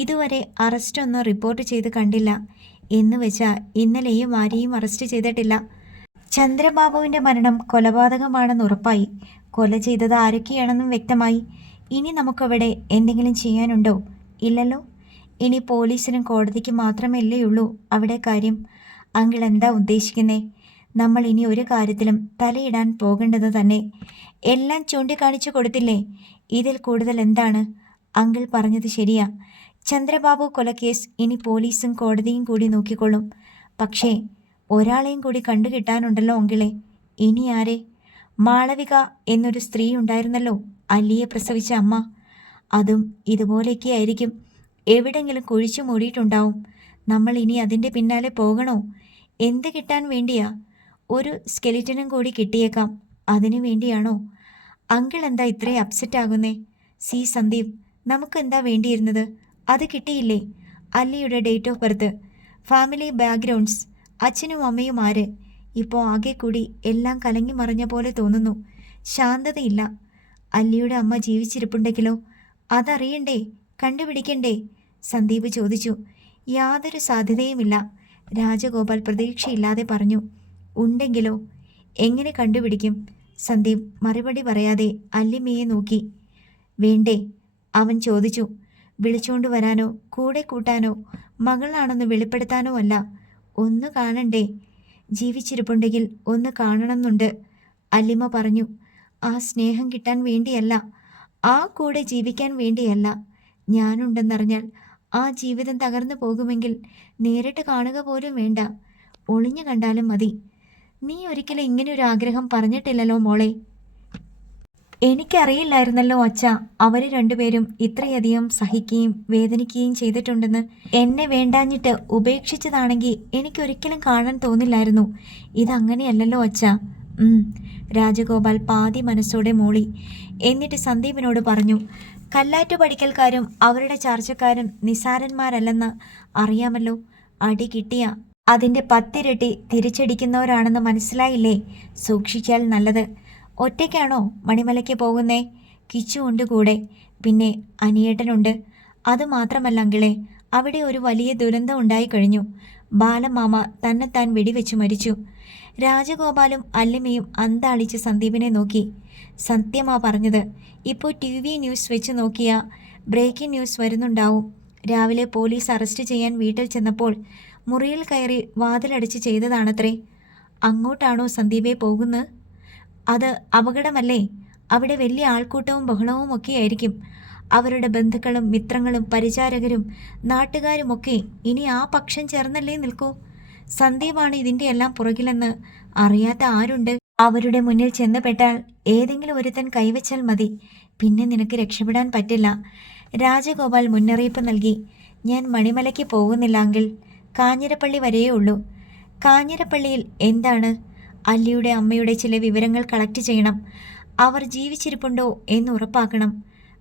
ഇതുവരെ അറസ്റ്റൊന്നും റിപ്പോർട്ട് ചെയ്ത് കണ്ടില്ല. എന്ന് വെച്ചാൽ ഇന്നലെയും ആരെയും അറസ്റ്റ് ചെയ്തിട്ടില്ല. ചന്ദ്രബാബുവിൻ്റെ മരണം കൊലപാതകമാണെന്ന് ഉറപ്പായി. കൊല ചെയ്തത് ആരൊക്കെയാണെന്നും വ്യക്തമായി. ഇനി നമുക്കവിടെ എന്തെങ്കിലും ചെയ്യാനുണ്ടോ? ഇല്ലല്ലോ. ഇനി പോലീസിനും കോടതിക്കും മാത്രമല്ലേ ഉള്ളൂ അവിടെ കാര്യം. അങ്കിൾ എന്താ ഉദ്ദേശിക്കുന്നേ? നമ്മൾ ഇനി ഒരു കാര്യത്തിലും തലയിടാൻ പോകേണ്ടത് തന്നെ. എല്ലാം ചൂണ്ടിക്കാണിച്ചു കൊടുത്തില്ലേ? ഇതിൽ കൂടുതൽ എന്താണ്? അങ്കിൾ പറഞ്ഞത് ശരിയാ. ചന്ദ്രബാബു കൊലക്കേസ് ഇനി പോലീസും കോടതിയും കൂടി നോക്കിക്കൊള്ളും. പക്ഷേ ഒരാളെയും കൂടി കണ്ടുകിട്ടാനുണ്ടല്ലോ അങ്കിളെ. ഇനി ആരെ? മാളവിക എന്നൊരു സ്ത്രീ ഉണ്ടായിരുന്നല്ലോ, അല്ലിയെ പ്രസവിച്ച അമ്മ. അതും ഇതുപോലെയൊക്കെ ആയിരിക്കും. എവിടെങ്കിലും കുഴിച്ചു മൂടിയിട്ടുണ്ടാവും. നമ്മൾ ഇനി അതിൻ്റെ പിന്നാലെ പോകണോ? എന്ത് കിട്ടാൻ വേണ്ടിയാ? ഒരു സ്കെലിറ്റനും കൂടി കിട്ടിയേക്കാം. അതിനു വേണ്ടിയാണോ? അങ്കിൾ എന്താ ഇത്രയും അപ്സെറ്റ് ആകുന്നേ? സി സന്ദീപ്, നമുക്കെന്താ വേണ്ടിയിരുന്നത്? അത് കിട്ടിയില്ലേ? അല്ലിയുടെ date of birth, family backgrounds, അച്ഛനും അമ്മയും ആര്? ഇപ്പോൾ ആകെ കൂടി എല്ലാം കലങ്ങി മറിഞ്ഞ പോലെ തോന്നുന്നു. ശാന്തതയില്ല. അല്ലിയുടെ അമ്മ ജീവിച്ചിരിപ്പുണ്ടെങ്കിലോ? അതറിയണ്ടേ? കണ്ടുപിടിക്കണ്ടേ? സന്ദീപ് ചോദിച്ചു. യാതൊരു സാധ്യതയുമില്ല, രാജഗോപാൽ പ്രതീക്ഷയില്ലാതെ പറഞ്ഞു. ഉണ്ടെങ്കിലോ? എങ്ങനെ കണ്ടുപിടിക്കും? സന്ദീപ് മറുപടി പറയാതെ അല്ലിമയെ നോക്കി. വേണ്ടേ? അവൻ ചോദിച്ചു. വിളിച്ചുകൊണ്ട് വരാനോ കൂടെ കൂട്ടാനോ മകളാണെന്ന് വെളിപ്പെടുത്താനോ അല്ല. ഒന്ന് കാണണ്ടേ? ജീവിച്ചിരിപ്പുണ്ടെങ്കിൽ ഒന്ന് കാണണമെന്നുണ്ട്, അല്ലിമ പറഞ്ഞു. ആ സ്നേഹം കിട്ടാൻ വേണ്ടിയല്ല, ആ കൂടെ ജീവിക്കാൻ വേണ്ടിയല്ല. ഞാനുണ്ടെന്നറിഞ്ഞാൽ ആ ജീവിതം തകർന്നു പോകുമെങ്കിൽ നേരിട്ട് കാണുക പോലും വേണ്ട, ഒളിഞ്ഞു കണ്ടാലും മതി. നീ ഒരിക്കലും ഇങ്ങനെയൊരു ആഗ്രഹം പറഞ്ഞിട്ടില്ലല്ലോ മോളെ. എനിക്കറിയില്ലായിരുന്നല്ലോ അച്ഛാ, അവർ രണ്ടുപേരും ഇത്രയധികം സഹിക്കുകയും വേദനിക്കുകയും ചെയ്തിട്ടുണ്ടെന്ന്. എന്നെ വേണ്ടാഞ്ഞിട്ട് ഉപേക്ഷിച്ചതാണെങ്കിൽ എനിക്കൊരിക്കലും കാണാൻ തോന്നില്ലായിരുന്നു. ഇതങ്ങനെയല്ലല്ലോ അച്ഛാ. രാജഗോപാൽ പാതി മനസ്സോടെ മൂളി. എന്നിട്ട് സന്ദീപിനോട് പറഞ്ഞു. കല്ലാറ്റു പഠിക്കൽക്കാരും അവരുടെ ചാർച്ചക്കാരും നിസാരന്മാരല്ലെന്ന് അറിയാമല്ലോ. അടി കിട്ടിയ അതിൻ്റെ 10 ഇരട്ടി തിരിച്ചടിക്കുന്നവരാണെന്ന് മനസ്സിലായില്ലേ? സൂക്ഷിച്ചാൽ നല്ലത്. ഒറ്റയ്ക്കാണോ മണിമലയ്ക്ക് പോകുന്നേ? കിച്ചു ഉണ്ട് കൂടെ. പിന്നെ അനിയേട്ടനുണ്ട്. അതുമാത്രമല്ല അങ്കിളെ, അവിടെ ഒരു വലിയ ദുരന്തം ഉണ്ടായിക്കഴിഞ്ഞു. ബാലമാമ തന്നെത്താൻ വെടിവെച്ച് മരിച്ചു. രാജഗോപാലും അല്ലിമയും അന്താളിച്ച് സന്ദീപിനെ നോക്കി. സത്യമാ പറഞ്ഞത്. ഇപ്പോൾ TV ന്യൂസ് വെച്ച് നോക്കിയ ബ്രേക്കിംഗ് ന്യൂസ് വരുന്നുണ്ടാവും. രാവിലെ പോലീസ് അറസ്റ്റ് ചെയ്യാൻ വീട്ടിൽ ചെന്നപ്പോൾ മുറിയിൽ കയറി വാതിലടച്ച് ചെയ്തതാണത്രേ. അങ്ങോട്ടാണോ സന്ദീപേ പോകുന്നത്? അത് അപകടമല്ലേ? അവിടെ വലിയ ആൾക്കൂട്ടവും ബഹളവും ഒക്കെ ആയിരിക്കും. അവരുടെ ബന്ധുക്കളും മിത്രങ്ങളും പരിചാരകരും നാട്ടുകാരുമൊക്കെ ഇനി ആ പക്ഷം ചേർന്നല്ലേ നിൽക്കൂ. സന്ദീപാണ് ഇതിൻ്റെ എല്ലാം പുറകിലെന്ന് അറിയാത്ത ആരുണ്ട്? അവരുടെ മുന്നിൽ ചെന്നപ്പെട്ടാൽ ഏതെങ്കിലും ഒരുത്തൻ കൈവച്ചാൽ മതി. പിന്നെ നിനക്ക് രക്ഷപ്പെടാൻ പറ്റില്ല. രാജഗോപാൽ മുന്നറിയിപ്പ് നൽകി. ഞാൻ മണിമലയ്ക്ക് പോകുന്നില്ല അങ്കിൾ. കാഞ്ഞിരപ്പള്ളി വരെയേ ഉള്ളൂ. കാഞ്ഞിരപ്പള്ളിയിൽ എന്താണ്? അല്ലിയുടെ അമ്മയുടെ ചില വിവരങ്ങൾ കളക്ട് ചെയ്യണം. അവർ ജീവിച്ചിരിപ്പുണ്ടോ എന്ന് ഉറപ്പാക്കണം.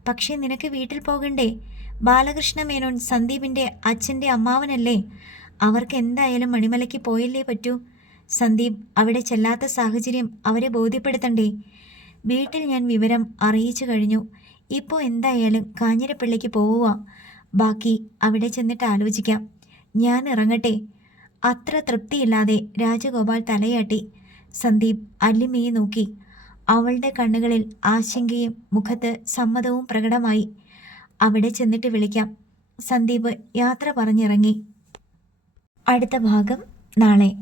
പക്ഷേ നിനക്ക് വീട്ടിൽ പോകണ്ടേ? ബാലകൃഷ്ണ മേനോൻ സന്ദീപിൻ്റെ അച്ഛൻ്റെ അമ്മാവനല്ലേ? അവർക്ക് എന്തായാലും മണിമലയ്ക്ക് പോയല്ലേ പറ്റൂ. സന്ദീപ് അവിടെ ചെല്ലാത്ത സാഹചര്യം അവരെ ബോധ്യപ്പെടുത്തണ്ടേ? വീട്ടിൽ ഞാൻ വിവരം അറിയിച്ചു കഴിഞ്ഞു. ഇപ്പോൾ എന്തായാലും കാഞ്ഞിരപ്പള്ളിക്ക് പോവുക. ബാക്കി അവിടെ ചെന്നിട്ട് ആലോചിക്കാം. ഞാൻ ഇറങ്ങട്ടെ? അത്ര തൃപ്തിയില്ലാതെ രാജഗോപാൽ തലയാട്ടി. സന്ദീപ് അല്ലിമയെ നോക്കി. അവളുടെ കണ്ണുകളിൽ ആശങ്കയും മുഖത്ത് സമ്മതവും പ്രകടമായി. അവിടെ ചെന്നിട്ട് വിളിക്കാം. സന്ദീപ് യാത്ര പറഞ്ഞിറങ്ങി. അടുത്ത ഭാഗം നാളെ.